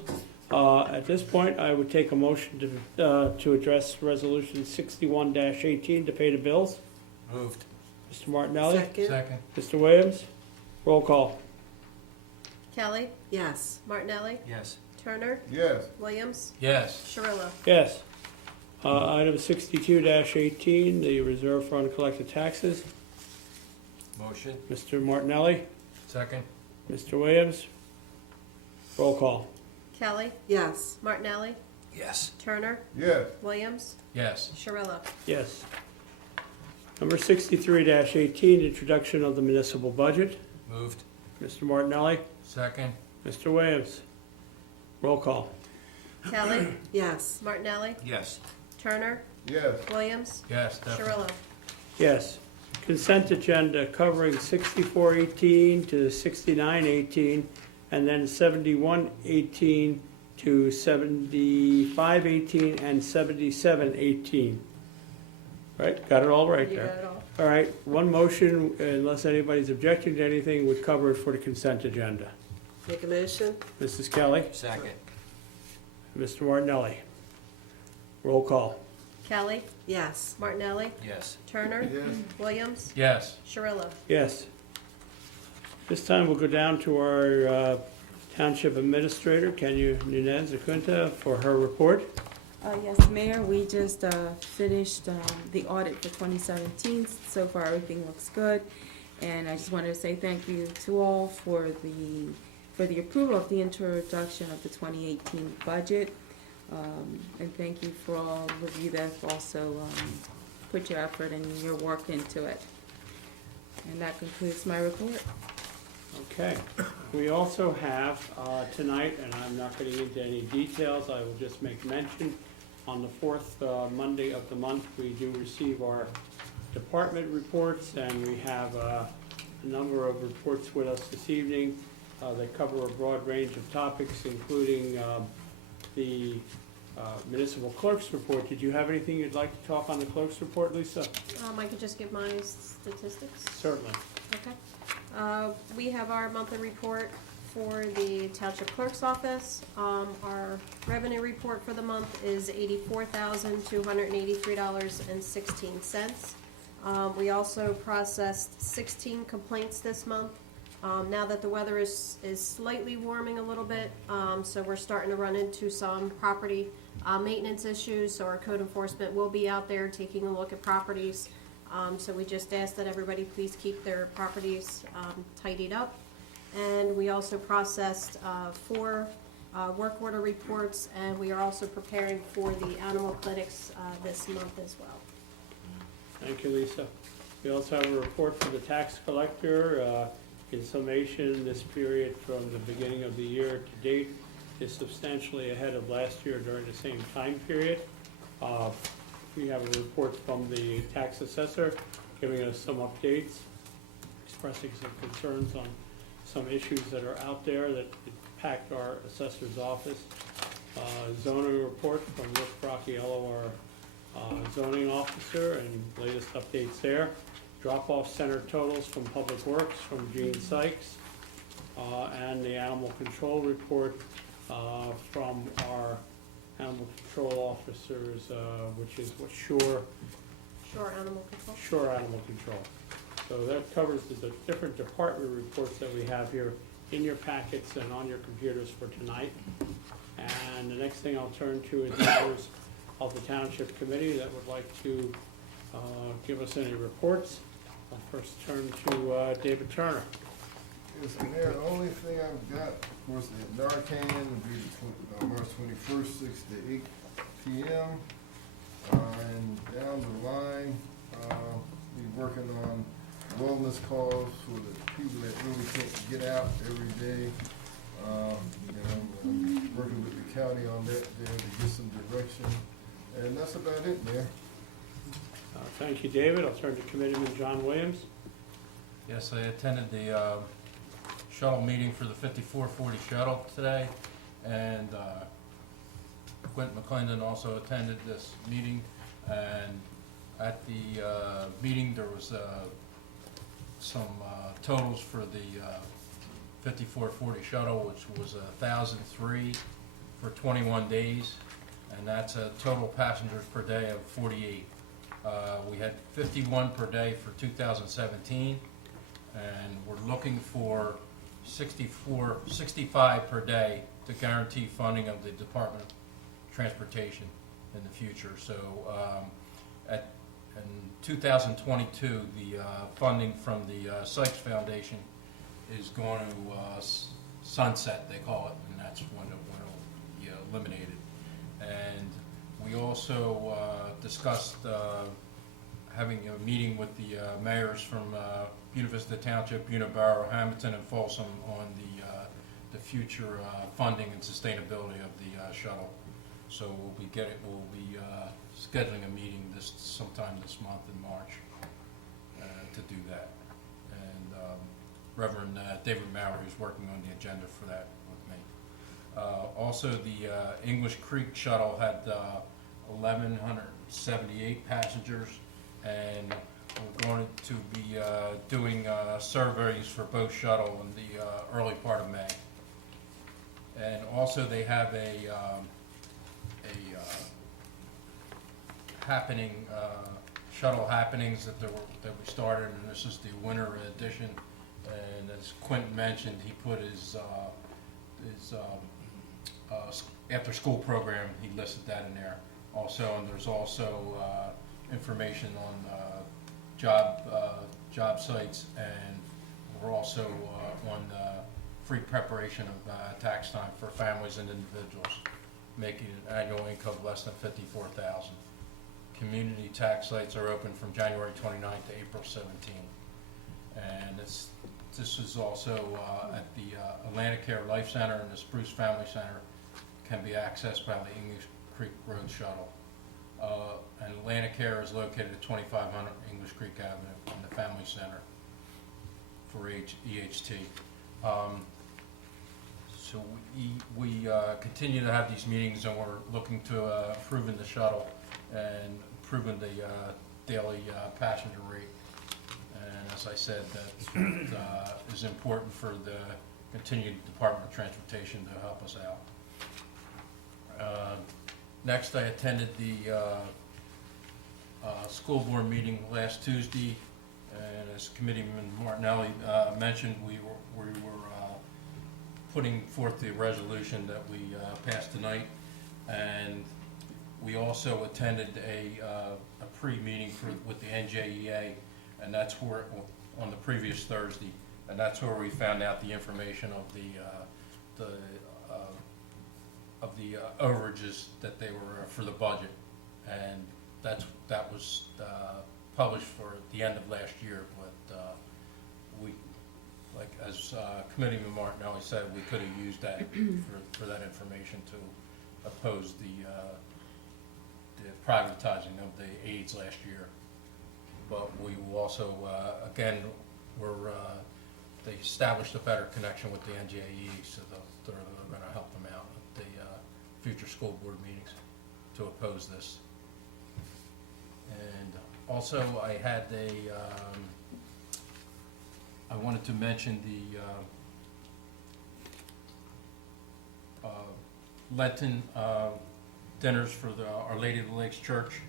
At this point, I would take a motion to address Resolution 61-18 to pay the bills. Moved. Mr. Martinelli? Second. Mr. Williams? Roll call. Kelly, Yes. Martinelli, Yes. Turner, Yes. Williams, Yes. Shirillo. Yes. Item 62-18, the reserve fund collected taxes. Motion. Mr. Martinelli? Second. Mr. Williams? Roll call. Kelly, Yes. Martinelli, Yes. Turner, Yes. Williams, Yes. Shirillo. Yes. Number 63-18, introduction of the municipal budget. Moved. Mr. Martinelli? Second. Mr. Williams? Roll call. Kelly, Yes. Martinelli, Yes. Turner, Yes. Williams, Yes, definitely. Shirillo. Yes. Consent agenda covering 64-18 to 69-18, and then 71-18 to 75-18 and 77-18. Right? Got it all right You there. got it all. All right, one motion, unless anybody's objecting to anything, would cover it for the consent agenda. Make a motion? Mrs. Kelly? Second. Mr. Martinelli? Roll call. Kelly, Yes. Martinelli, Yes. Turner, Yes. Williams, Yes. Shirillo. Yes. This time we'll go down to our Township Administrator, Kenya Nunez Acunta, for her report. Yes, Mayor, we just finished the audit for 2017. So far, everything looks good. And I just wanted to say thank you to all for the approval of the introduction of the 2018 budget. And thank you for all of you that have also put your effort and your work into it. And that concludes my report. Okay. We also have tonight, and I'm not getting into any details, I will just make mention, on the fourth Monday of the month, we do receive our department reports, and we have a number of reports with us this evening that cover a broad range of topics, including the municipal clerk's report. Did you have anything you'd like to talk on the clerk's report, Lisa? I could just give my statistics. Certainly. Okay. We have our monthly report for the Township Clerk's Office. Our revenue report for the month is $84,283.16. We also processed 16 complaints this month. Now that the weather is slightly warming a little bit, so we're starting to run into some property maintenance issues, so our code enforcement will be out there taking a look at properties. So we just ask that everybody please keep their properties tidied up. And we also processed 4 work order reports, and we are also preparing for the animal clinics this month as well. Thank you, Lisa. We also have a report from the tax collector. In summation, this period from the beginning of the year to date is substantially ahead of last year during the same time period. We have a report from the tax assessor giving us some updates, expressing some concerns on some issues that are out there that impact our assessor's office. Zoning report from Rick Bracchiello, our zoning officer, and latest updates there. Drop-off center totals from Public Works from Gene Sykes, and the animal control report from our animal control officers, which is what Shore Animal Control. Shore Animal Control. So that covers the different department reports that we have here in your packets and on your computers for tonight. And the next thing I'll turn to is members of the Township Committee that would like to give us any reports. I'll first turn to David Turner. Yes, Mayor, the only thing I've got, of course, the Narcan will be the March 21st, 6 to 8 p.m. And down the line, be working on wellness calls for the people that really can't get out every day. I'm working with the county on that there to get some direction. And that's about it, Mayor. Thank you, David. I'll turn to Committeeman John Williams. Yes, I attended the shuttle meeting for the 5440 shuttle today, and Quentin McClendon also attended this meeting. And at the meeting, there was some totals for the 5440 shuttle, which was 1,003 for 21 days, and that's a total passengers per day of 48. We had 51 per day for 2017, and we're looking for 65 per day to guarantee funding of the Department of Transportation in the future. So in 2022, the funding from the Sykes Foundation is going to sunset, they call it, and that's when it will be eliminated. And we also discussed having a meeting with the mayors from Buena Vista Township, Buena Borough, Hamilton, and Folsom on the future funding and sustainability of the shuttle. So we'll be scheduling a meeting sometime this month in March to do that. And Reverend David Maurer is working on the agenda for that with me. Also, the English Creek shuttle had 1,178 passengers, and we're going to be doing surveys for both shuttle in the early part of May. And also, they have a happening shuttle happenings that we started, and this is the winter edition. And as Quentin mentioned, he put his after-school program. He listed that in there also, and there's also information on job sites, and we're also on free preparation of tax time for families and individuals making an annual income of less than $54,000. Community tax sites are open from January 29th to April 17th. And this is also at the Atlanticare Life Center and the Spruce Family Center can be accessed by the English Creek Road Shuttle. And Atlanticare is located at 2500 English Creek Avenue in the Family Center for EHT. So we continue to have these meetings, and we're looking to improving the shuttle and improving the daily passenger rate. And as I said, that's what is important for the continued Department of Transportation to help us out. Next, I attended the school board meeting last Tuesday, and as Committeeman Martinelli mentioned, we were putting forth the resolution that we passed tonight, and we also attended a pre-meeting with the NJEA, and that's where, on the previous Thursday, and that's where we found out the information of the overages that they were for the budget, and that was published for the end of last year, but we, like as Committeeman Martinelli said, we could have used that for that information to oppose the privatizing of the aids last year. But we will also, again, they established a better connection with the NJE, so they're going to help them out at the future school board meetings to oppose this. And also, I had I wanted to mention the Lenten dinners for the Our Lady of the Lakes Church.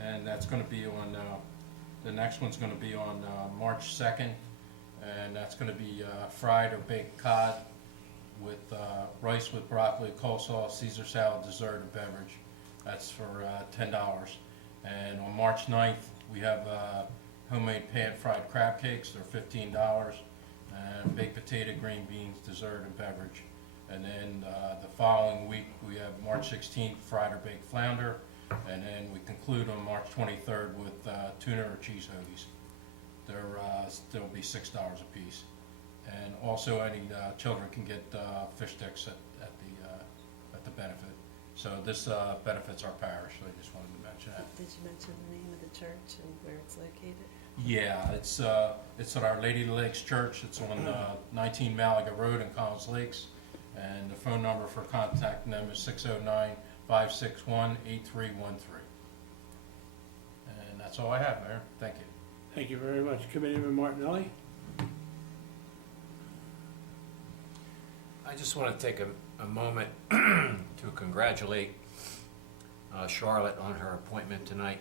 And that's going to be on, the next one's going to be on March 2nd. And that's going to be fried or baked cod with rice with broccoli, coleslaw, Caesar salad, dessert, and beverage. That's for $10. And on March 9th, we have homemade pan-fried crab cakes. They're $15. And baked potato, green beans, dessert, and beverage. And then the following week, we have March 16th, fried or baked flounder. And then we conclude on March 23rd with tuna or cheese hoagies. They'll be $6 a piece. And also, any children can get fish sticks at the benefit. So this benefits our parish. So I just wanted to mention that. Did you mention the name of the church and where it's located? Yeah, it's at Our Lady of the Lakes Church. It's on 19 Malaga Road in Collins Lakes. And the phone number for contacting them is 609-561-8313. And that's all I have, Mayor. Thank you. Thank you very much. Committeeman Martinelli? I just want to take a moment to congratulate Charlotte on her appointment tonight.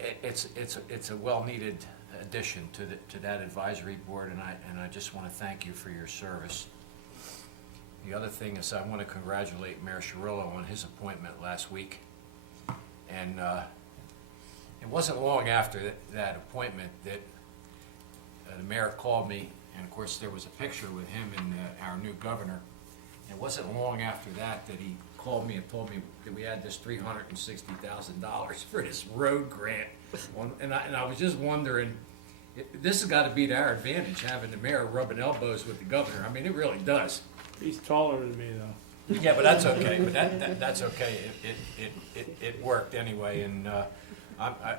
It's a well-needed addition to that advisory board, and I just want to thank you for your service. The other thing is I want to congratulate Mayor Cirillo on his appointment last week. And it wasn't long after that appointment that the mayor called me, and of course there was a picture with him and our new governor. It wasn't long after that he called me and told me that we had this $360,000 for this road grant. And I was just wondering, this has got to be to our advantage, having the mayor rubbing elbows with the governor. I mean, it really does. He's taller than me, though. Yeah, but that's okay. But that's okay. It worked anyway. And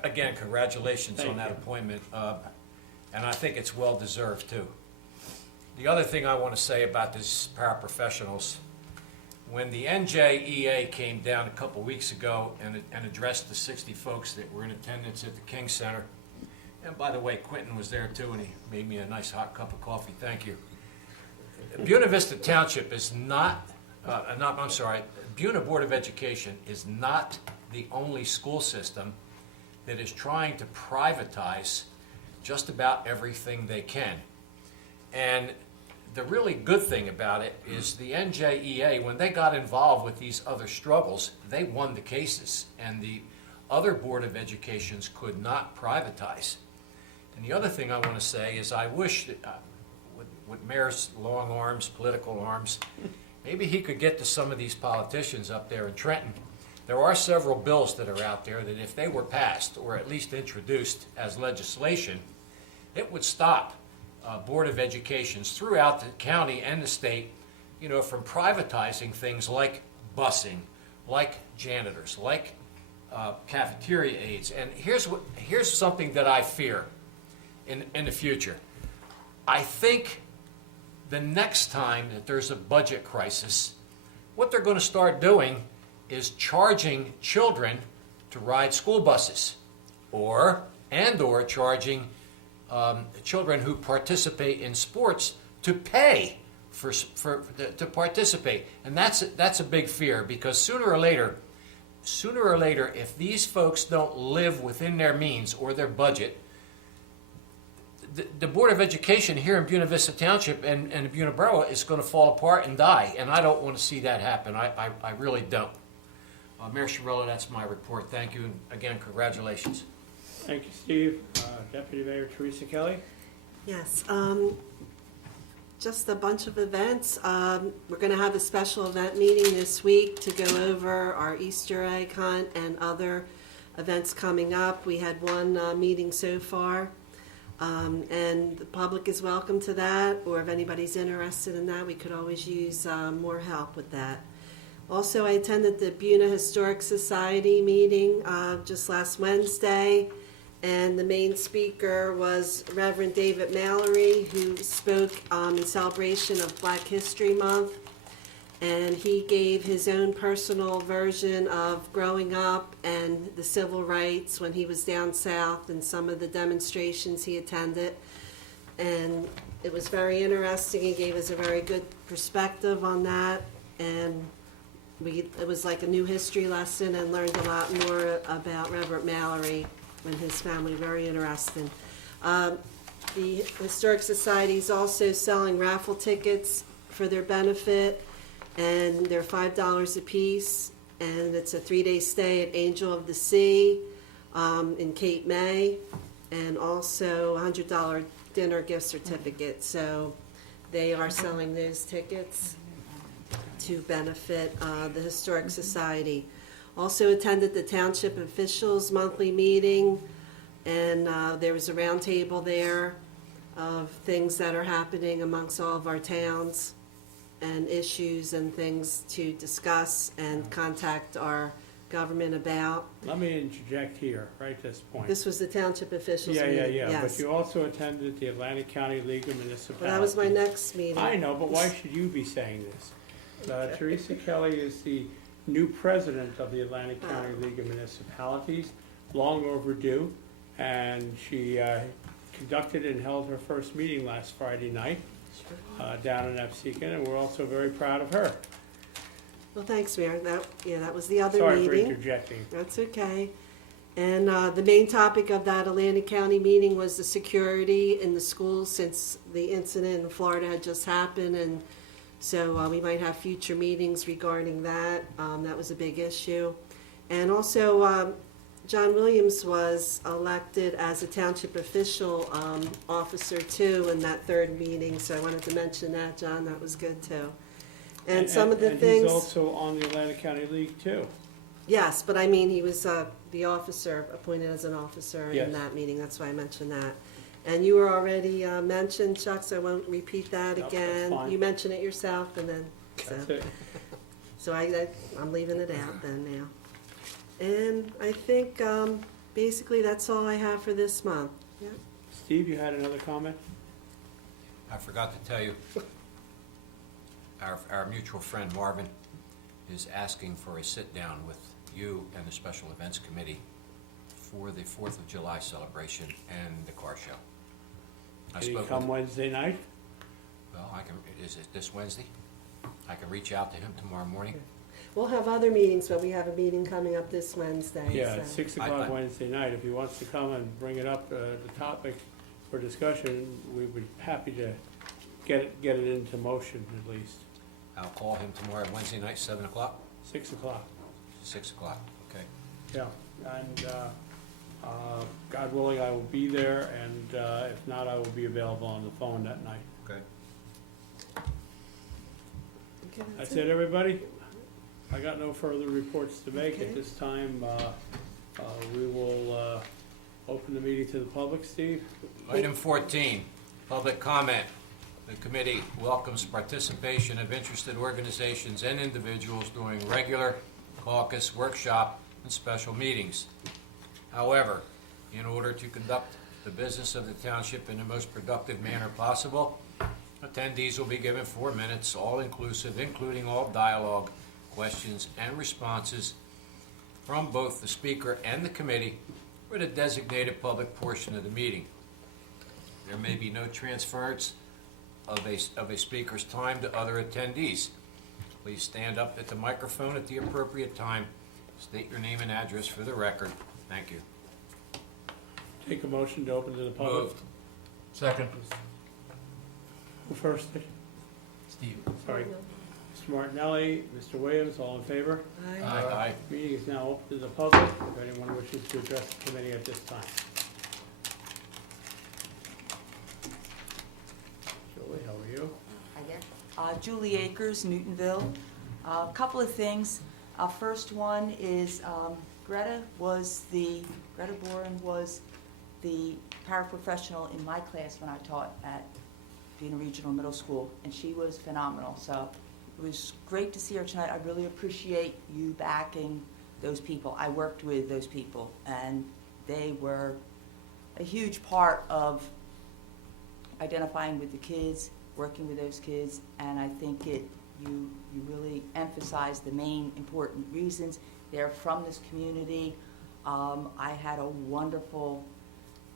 again, congratulations on that appointment. And I think it's well deserved too. The other thing I want to say about these paraprofessionals, when the NJEA came down a couple weeks ago and addressed the 60 folks that were in attendance at the King Center, and by the way, Quentin was there too, and he made me a nice hot cup of coffee. Thank you. Buena Vista Township is Buena Board of Education is not the only school system that is trying to privatize just about everything they can. And the really good thing about it is the NJEA, when they got involved with these other struggles, they won the cases, and the other Board of Educations could not privatize. And the other thing I want to say is I wish that with Mayor's long arms, political arms, maybe he could get to some of these politicians up there in Trenton. There are several bills that are out there that if they were passed or at least introduced as legislation, it would stop Board of Educations throughout the county and the state, from privatizing things like busing, like janitors, like cafeteria aides. And here's something that I fear in the future. I think the next time that there's a budget crisis, what they're going to start doing is charging children to ride school buses, or charging children who participate in sports to pay to participate. And that's a big fear, because sooner or later, if these folks don't live within their means or their budget, the Board of Education here in Buena Vista Township and Buena Borough is going to fall apart and die, and I don't want to see that happen. I really don't. Mayor Cirillo, that's my report. Thank you, and again, congratulations. Thank you, Steve. Deputy Mayor Teresa Kelly? Yes. just a bunch of events. We're going to have a special event meeting this week to go over our Easter egg hunt and other events coming up. We had one meeting so far, and the public is welcome to that, or if anybody's interested in that, we could always use more help with that. Also, I attended the Buena Historic Society meeting just last Wednesday, and the main speaker was Reverend David Mallory, who spoke in celebration of Black History Month. And he gave his own personal version of growing up and the civil rights when he was down south and some of the demonstrations he attended. And it was very interesting. He gave us a very good perspective on that. And it was like a new history lesson, and learned a lot more about Reverend Mallory and his family. Very interesting. The Historic Society is also selling raffle tickets for their benefit, and they're $5 a piece, and it's a 3-day stay at Angel of the Sea in Cape May, and also a $100 dinner gift certificate. So they are selling those tickets to benefit the Historic Society. Also attended the Township officials' monthly meeting, and there was a round table there of things that are happening amongst all of our towns and issues and things to discuss and contact our government about. Let me interject here, right at this point. This was the Township officials meeting. Yeah. Yes. But you also attended the Atlantic County League of Municipalities. Well, that was my next meeting. I know, but why should you be saying this? Teresa Kelly is the new president of the Atlantic County League of Municipalities, long overdue, and she conducted and held her first meeting last Friday night down in Absecon, and we're also very proud of her. Well, thanks, Mayor. That was the other Sorry meeting. for interjecting. That's okay. And the main topic of that Atlantic County meeting was the security in the schools, since the incident in Florida had just happened, and so we might have future meetings regarding that. That was a big issue. And also, John Williams was elected as a township official officer too in that third meeting, so I wanted to mention that, John. That was good too. And some of the things. He's also on the Atlantic County League too. Yes, but I mean, he was the officer, appointed as an officer Yes. in that meeting. That's why I mentioned that. And you were already mentioned, Chuck, so I won't repeat that Nope, that's again. fine. You mentioned it yourself, and then That's it. so I'm leaving it out then now. And I think basically that's all I have for this month. Yeah. Steve, you had another comment? I forgot to tell you, our mutual friend Marvin is asking for a sit-down with you and the Special Events Committee for the 4th of July celebration and the car show. Can you come Wednesday night? Well, is it this Wednesday? I can reach out to him tomorrow morning. We'll have other meetings, but we have a meeting coming up this Wednesday. Yeah, so. at 6 o'clock Wednesday night. If he wants to come and bring it up, the topic for discussion, we would be happy to get it into motion at least. I'll call him tomorrow, Wednesday night, 7 o'clock? 6 o'clock. 6 o'clock, okay. Yeah, and God willing, I will be there, and if not, I will be available on the phone that night. Okay. Okay, That's it, everybody? I got no further reports to make at this time. We will open the meeting to the public. Steve? Item 14, public comment. The committee welcomes participation of interested organizations and individuals during regular caucus, workshop, and special meetings. However, in order to conduct the business of the township in the most productive manner possible, attendees will be given 4 minutes, all-inclusive, including all dialogue, questions, and responses from both the speaker and the committee for the designated public portion of the meeting. There may be no transference of a speaker's time to other attendees. Please stand up at the microphone at the appropriate time. State your name and address for the record. Thank you. Take a motion to open to the public. Moved. Second. Who first? Steve. Sorry. Mr. Martinelli, Mr. Williams, all in favor? Aye. Meeting is now open to the public. If anyone wishes to address the committee at this time. Julie, how are you? Julie Akers, Newtonville. A couple of things. First one is Greta Boren was the paraprofessional in my class when I taught at Buena Regional Middle School, and she was phenomenal. So it was great to see her tonight. I really appreciate you backing those people. I worked with those people, and they were a huge part of identifying with the kids, working with those kids, and I think you really emphasize the main important reasons. They're from this community. I had a wonderful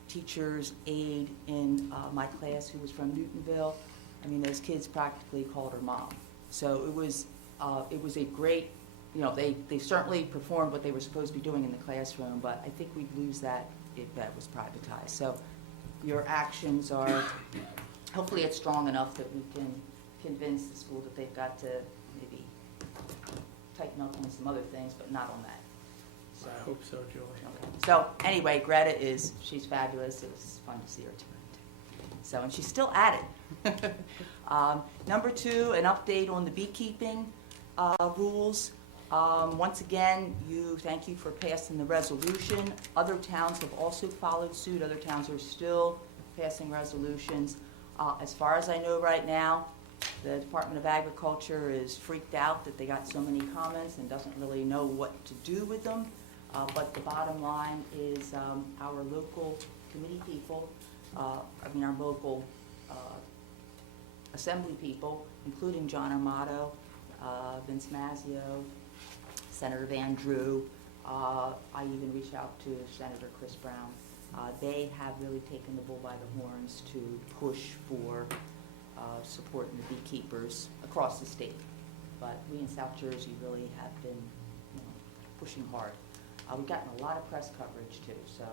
teacher's aide in my class who was from Newtonville. I mean, those kids practically called her mom. So it was a great, they certainly performed what they were supposed to be doing in the classroom, but I think we'd lose that if that was privatized. So your actions are, hopefully it's strong enough that we can convince the school that they've got to maybe tighten up on some other things, but not on that. So, I hope so, Julie. okay. So anyway, Greta she's fabulous. It was fun to see her tonight. So, and she's still at it. Number 2, an update on the beekeeping rules. Once again, thank you for passing the resolution. Other towns have also followed suit. Other towns are still passing resolutions. As far as I know right now, the Department of Agriculture is freaked out that they got so many comments and doesn't really know what to do with them. But the bottom line is our local committee people, our local assembly people, including John Armato, Vince Mazzio, Senator Van Drew. I even reached out to Senator Chris Brown. They have really taken the bull by the horns to push for supporting the beekeepers across the state. But we in South Jersey really have been pushing hard. We've gotten a lot of press coverage too, so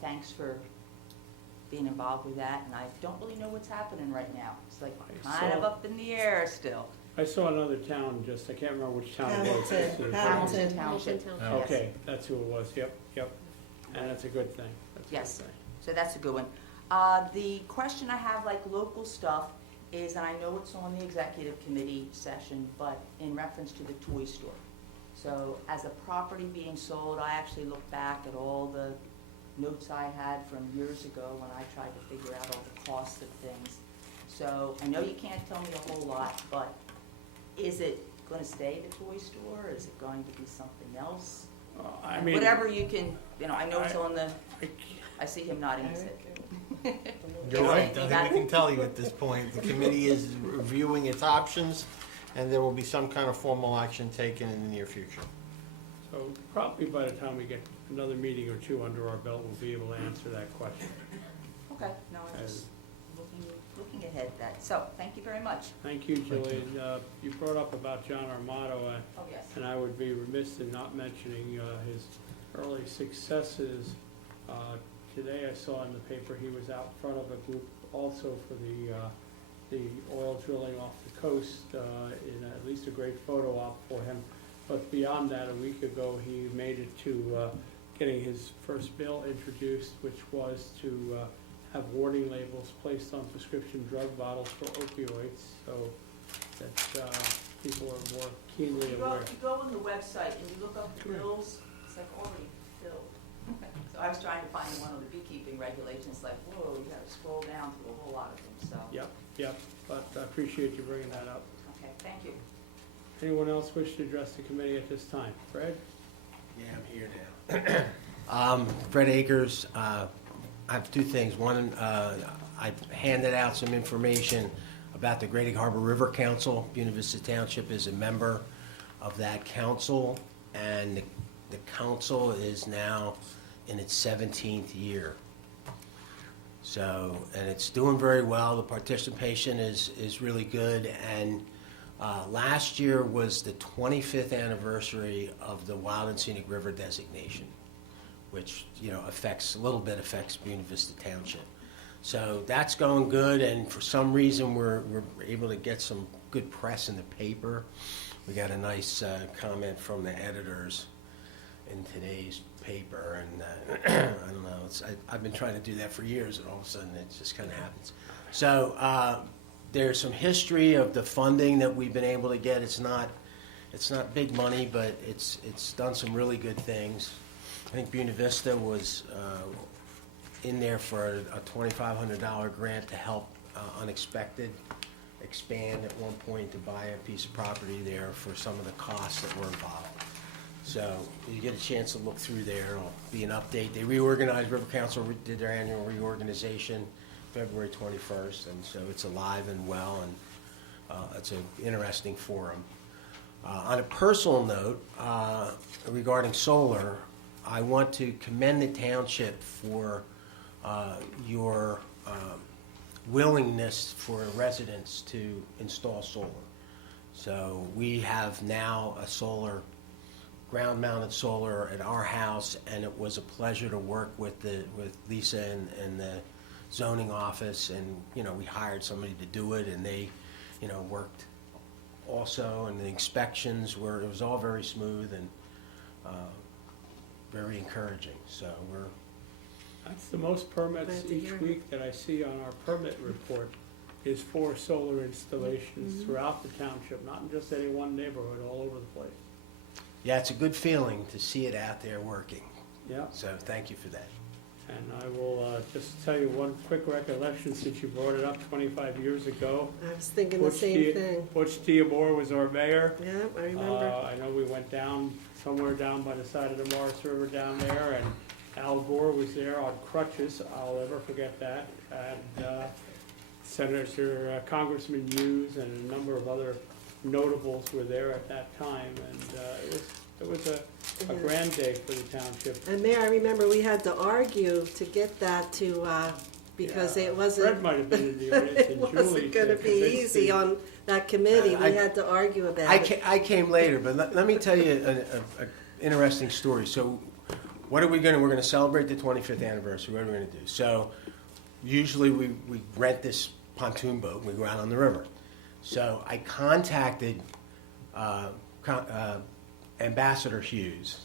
thanks for being involved with that. And I don't really know what's happening right now. It's like kind of up in the air still. I saw another town, I can't remember which town it was. Hamilton Township. Okay, that's who it was, yep. And that's a good thing. Yes, so that's a good one. The question I have, like local stuff, is, and I know it's on the executive committee session, but in reference to the toy store. So as a property being sold, I actually looked back at all the notes I had from years ago when I tried to figure out all the costs of things. So I know you can't tell me a whole lot, but is it going to stay the toy store? Is it going to be something else? Whatever you can, I know it's on the, I see him nodding his head. You're right, I think we can tell you at this point. The committee is reviewing its options, and there will be some kind of formal action taken in the near future. So probably by the time we get another meeting or two under our belt, we'll be able to answer that question. Okay, no, I'm just looking ahead at that. So, thank you very much. Thank you, Julie. You brought up about John Armato, Oh, yes. and I would be remiss in not mentioning his early successes. Today I saw in the paper he was out front of a group also for the oil drilling off the coast, in at least a great photo op for him. But beyond that, a week ago, he made it to getting his first bill introduced, which was to have warning labels placed on prescription drug bottles for opioids, so that people are more keenly aware. You go on the website and you look up the bills, it's like already filled. So I was trying to find one of the beekeeping regulations, like, whoa, you gotta scroll down through a whole lot of them, so. Yep, but I appreciate you bringing that up. Okay, thank you. Anyone else wish to address the committee at this time? Fred? Yeah, I'm here now. Fred Akers. I have 2 things. One, I handed out some information about the Greater Harbor River Council. Buena Vista Township is a member of that council, and the council is now in its 17th year. So, and it's doing very well. The participation is really good, and last year was the 25th anniversary of the Wild and Scenic River designation, which affects Buena Vista Township. So that's going good, and for some reason we're able to get some good press in the paper. We got a nice comment from the editors in today's paper, and I don't know. I've been trying to do that for years, and all of a sudden it just kind of happens. So there's some history of the funding that we've been able to get. It's not big money, but it's done some really good things. I think Buena Vista was in there for a $2,500 grant to help Unexpected expand at one point to buy a piece of property there for some of the costs that were involved. So you get a chance to look through there. It'll be an update. They reorganized, River Council did their annual reorganization February 21st, and so it's alive and well, and it's an interesting forum. On a personal note, regarding solar, I want to commend the township for your willingness for residents to install solar. So we have now a ground-mounted solar at our house, and it was a pleasure to work with Lisa and the zoning office, and we hired somebody to do it, and they worked also, and the inspections it was all very smooth and very encouraging. So That's the most permits each week that I see on our permit report is for solar installations throughout the township, not in just any one neighborhood, all over the place. yeah, it's a good feeling to see it out there working. Yeah. So thank you for that. And I will just tell you one quick recollection since you brought it up 25 years ago. I was thinking the same thing. Butch Diabor was our mayor. Yeah, I remember. I know we went somewhere down by the side of the Morris River down there, and Al Gore was there on crutches. I'll never forget that. And Senator Congressman Hughes and a number of other notables were there at that time, and it was a grand day for the township. And Mayor, I remember we had to argue to get that to, because it wasn't. Fred might have been in the audience, and It Julie wasn't going to be convinced easy me. on that committee. We had to argue about it. I came later, but let me tell you an interesting story. So what are we going to, we're going to celebrate the 25th anniversary. What are we going to do? So usually we rent this pontoon boat and we go out on the river. So I contacted Ambassador Hughes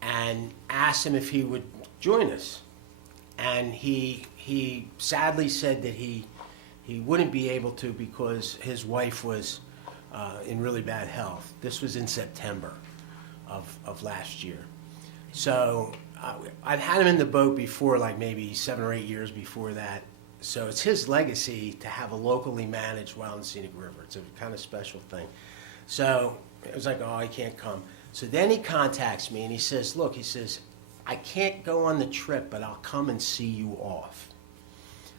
and asked him if he would join us. And he sadly said that he wouldn't be able to because his wife was in really bad health. This was in September of last year. So I've had him in the boat before, like maybe 7 or 8 years before that. So it's his legacy to have a locally managed wild and scenic river. It's a kind of special thing. So it was like, oh, I can't come. So then he contacts me and he says, look, I can't go on the trip, but I'll come and see you off.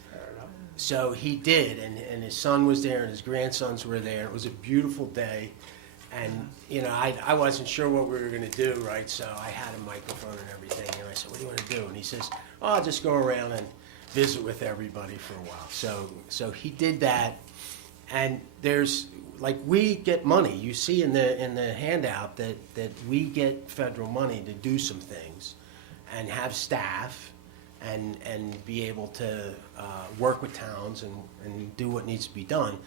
Fair enough. So he did, and his son was there and his grandsons were there. It was a beautiful day. And, I wasn't sure what we were going to do, right? So I had a microphone and everything. And I said, what do you want to do? And he says, oh, I'll just go around and visit with everybody for a while. So he did that. And there's, we get money. You see in the handout that we get federal money to do some things and have staff and be able to work with towns and do what needs to be done.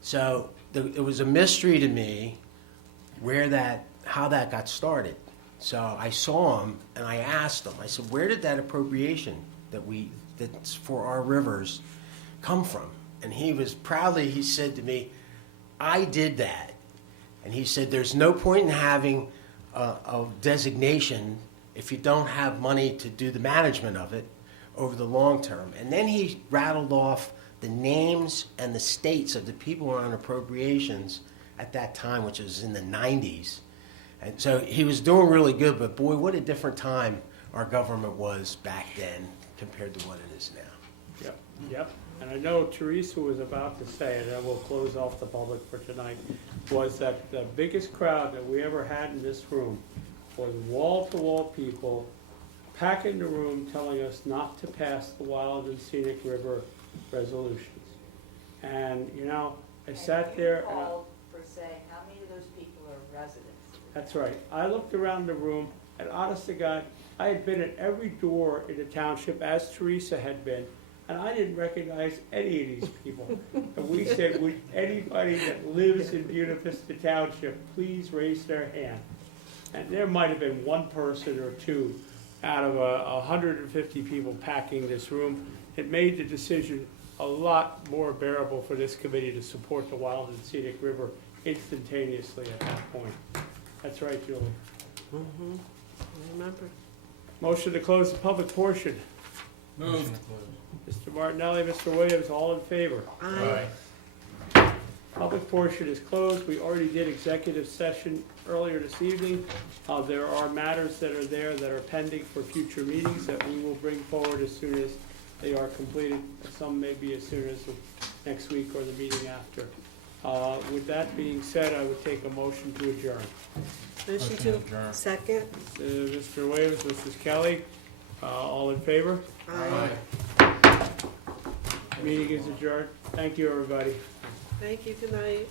So it was a mystery to me how that got started. So I saw him and I asked him, I said, where did that appropriation that's for our rivers come from? And he said to me, I did that. And he said, there's no point in having a designation if you don't have money to do the management of it over the long term. And then he rattled off the names and the states of the people who were on appropriations at that time, which was in the 90s. And so he was doing really good, but boy, what a different time our government was back then compared to what it is now. Yep. And I know Teresa was about to say, and then we'll close off the public for tonight, was that the biggest crowd that we ever had in this room was wall-to-wall people packing the room telling us not to pass the Wild and Scenic River resolutions. And, I sat there and For saying, how many of those people are residents? that's right. I looked around the room, and honest to God, I had been at every door in the township, as Teresa had been, and I didn't recognize any of these people. And we said, would anybody that lives in Buena Vista Township please raise their hand? And there might have been one person or two out of 150 people packing this room that made the decision a lot more bearable for this committee to support the Wild and Scenic River instantaneously at that point. That's right, Julie. Mm-hmm. I remember. Motion to close the public portion. Moved. Mr. Martinelli, Mr. Williams, all in favor? Aye. Public portion is closed. We already did executive session earlier this evening. There are matters that are there that are pending for future meetings that we will bring forward as soon as they are completed. Some may be as soon as next week or the meeting after. With that being said, I would take a motion to adjourn. Motion to to, adjourn. second. Mr. Williams, Mrs. Kelly, all in favor? Aye. Meeting is adjourned. Thank you, everybody. Thank you, good night.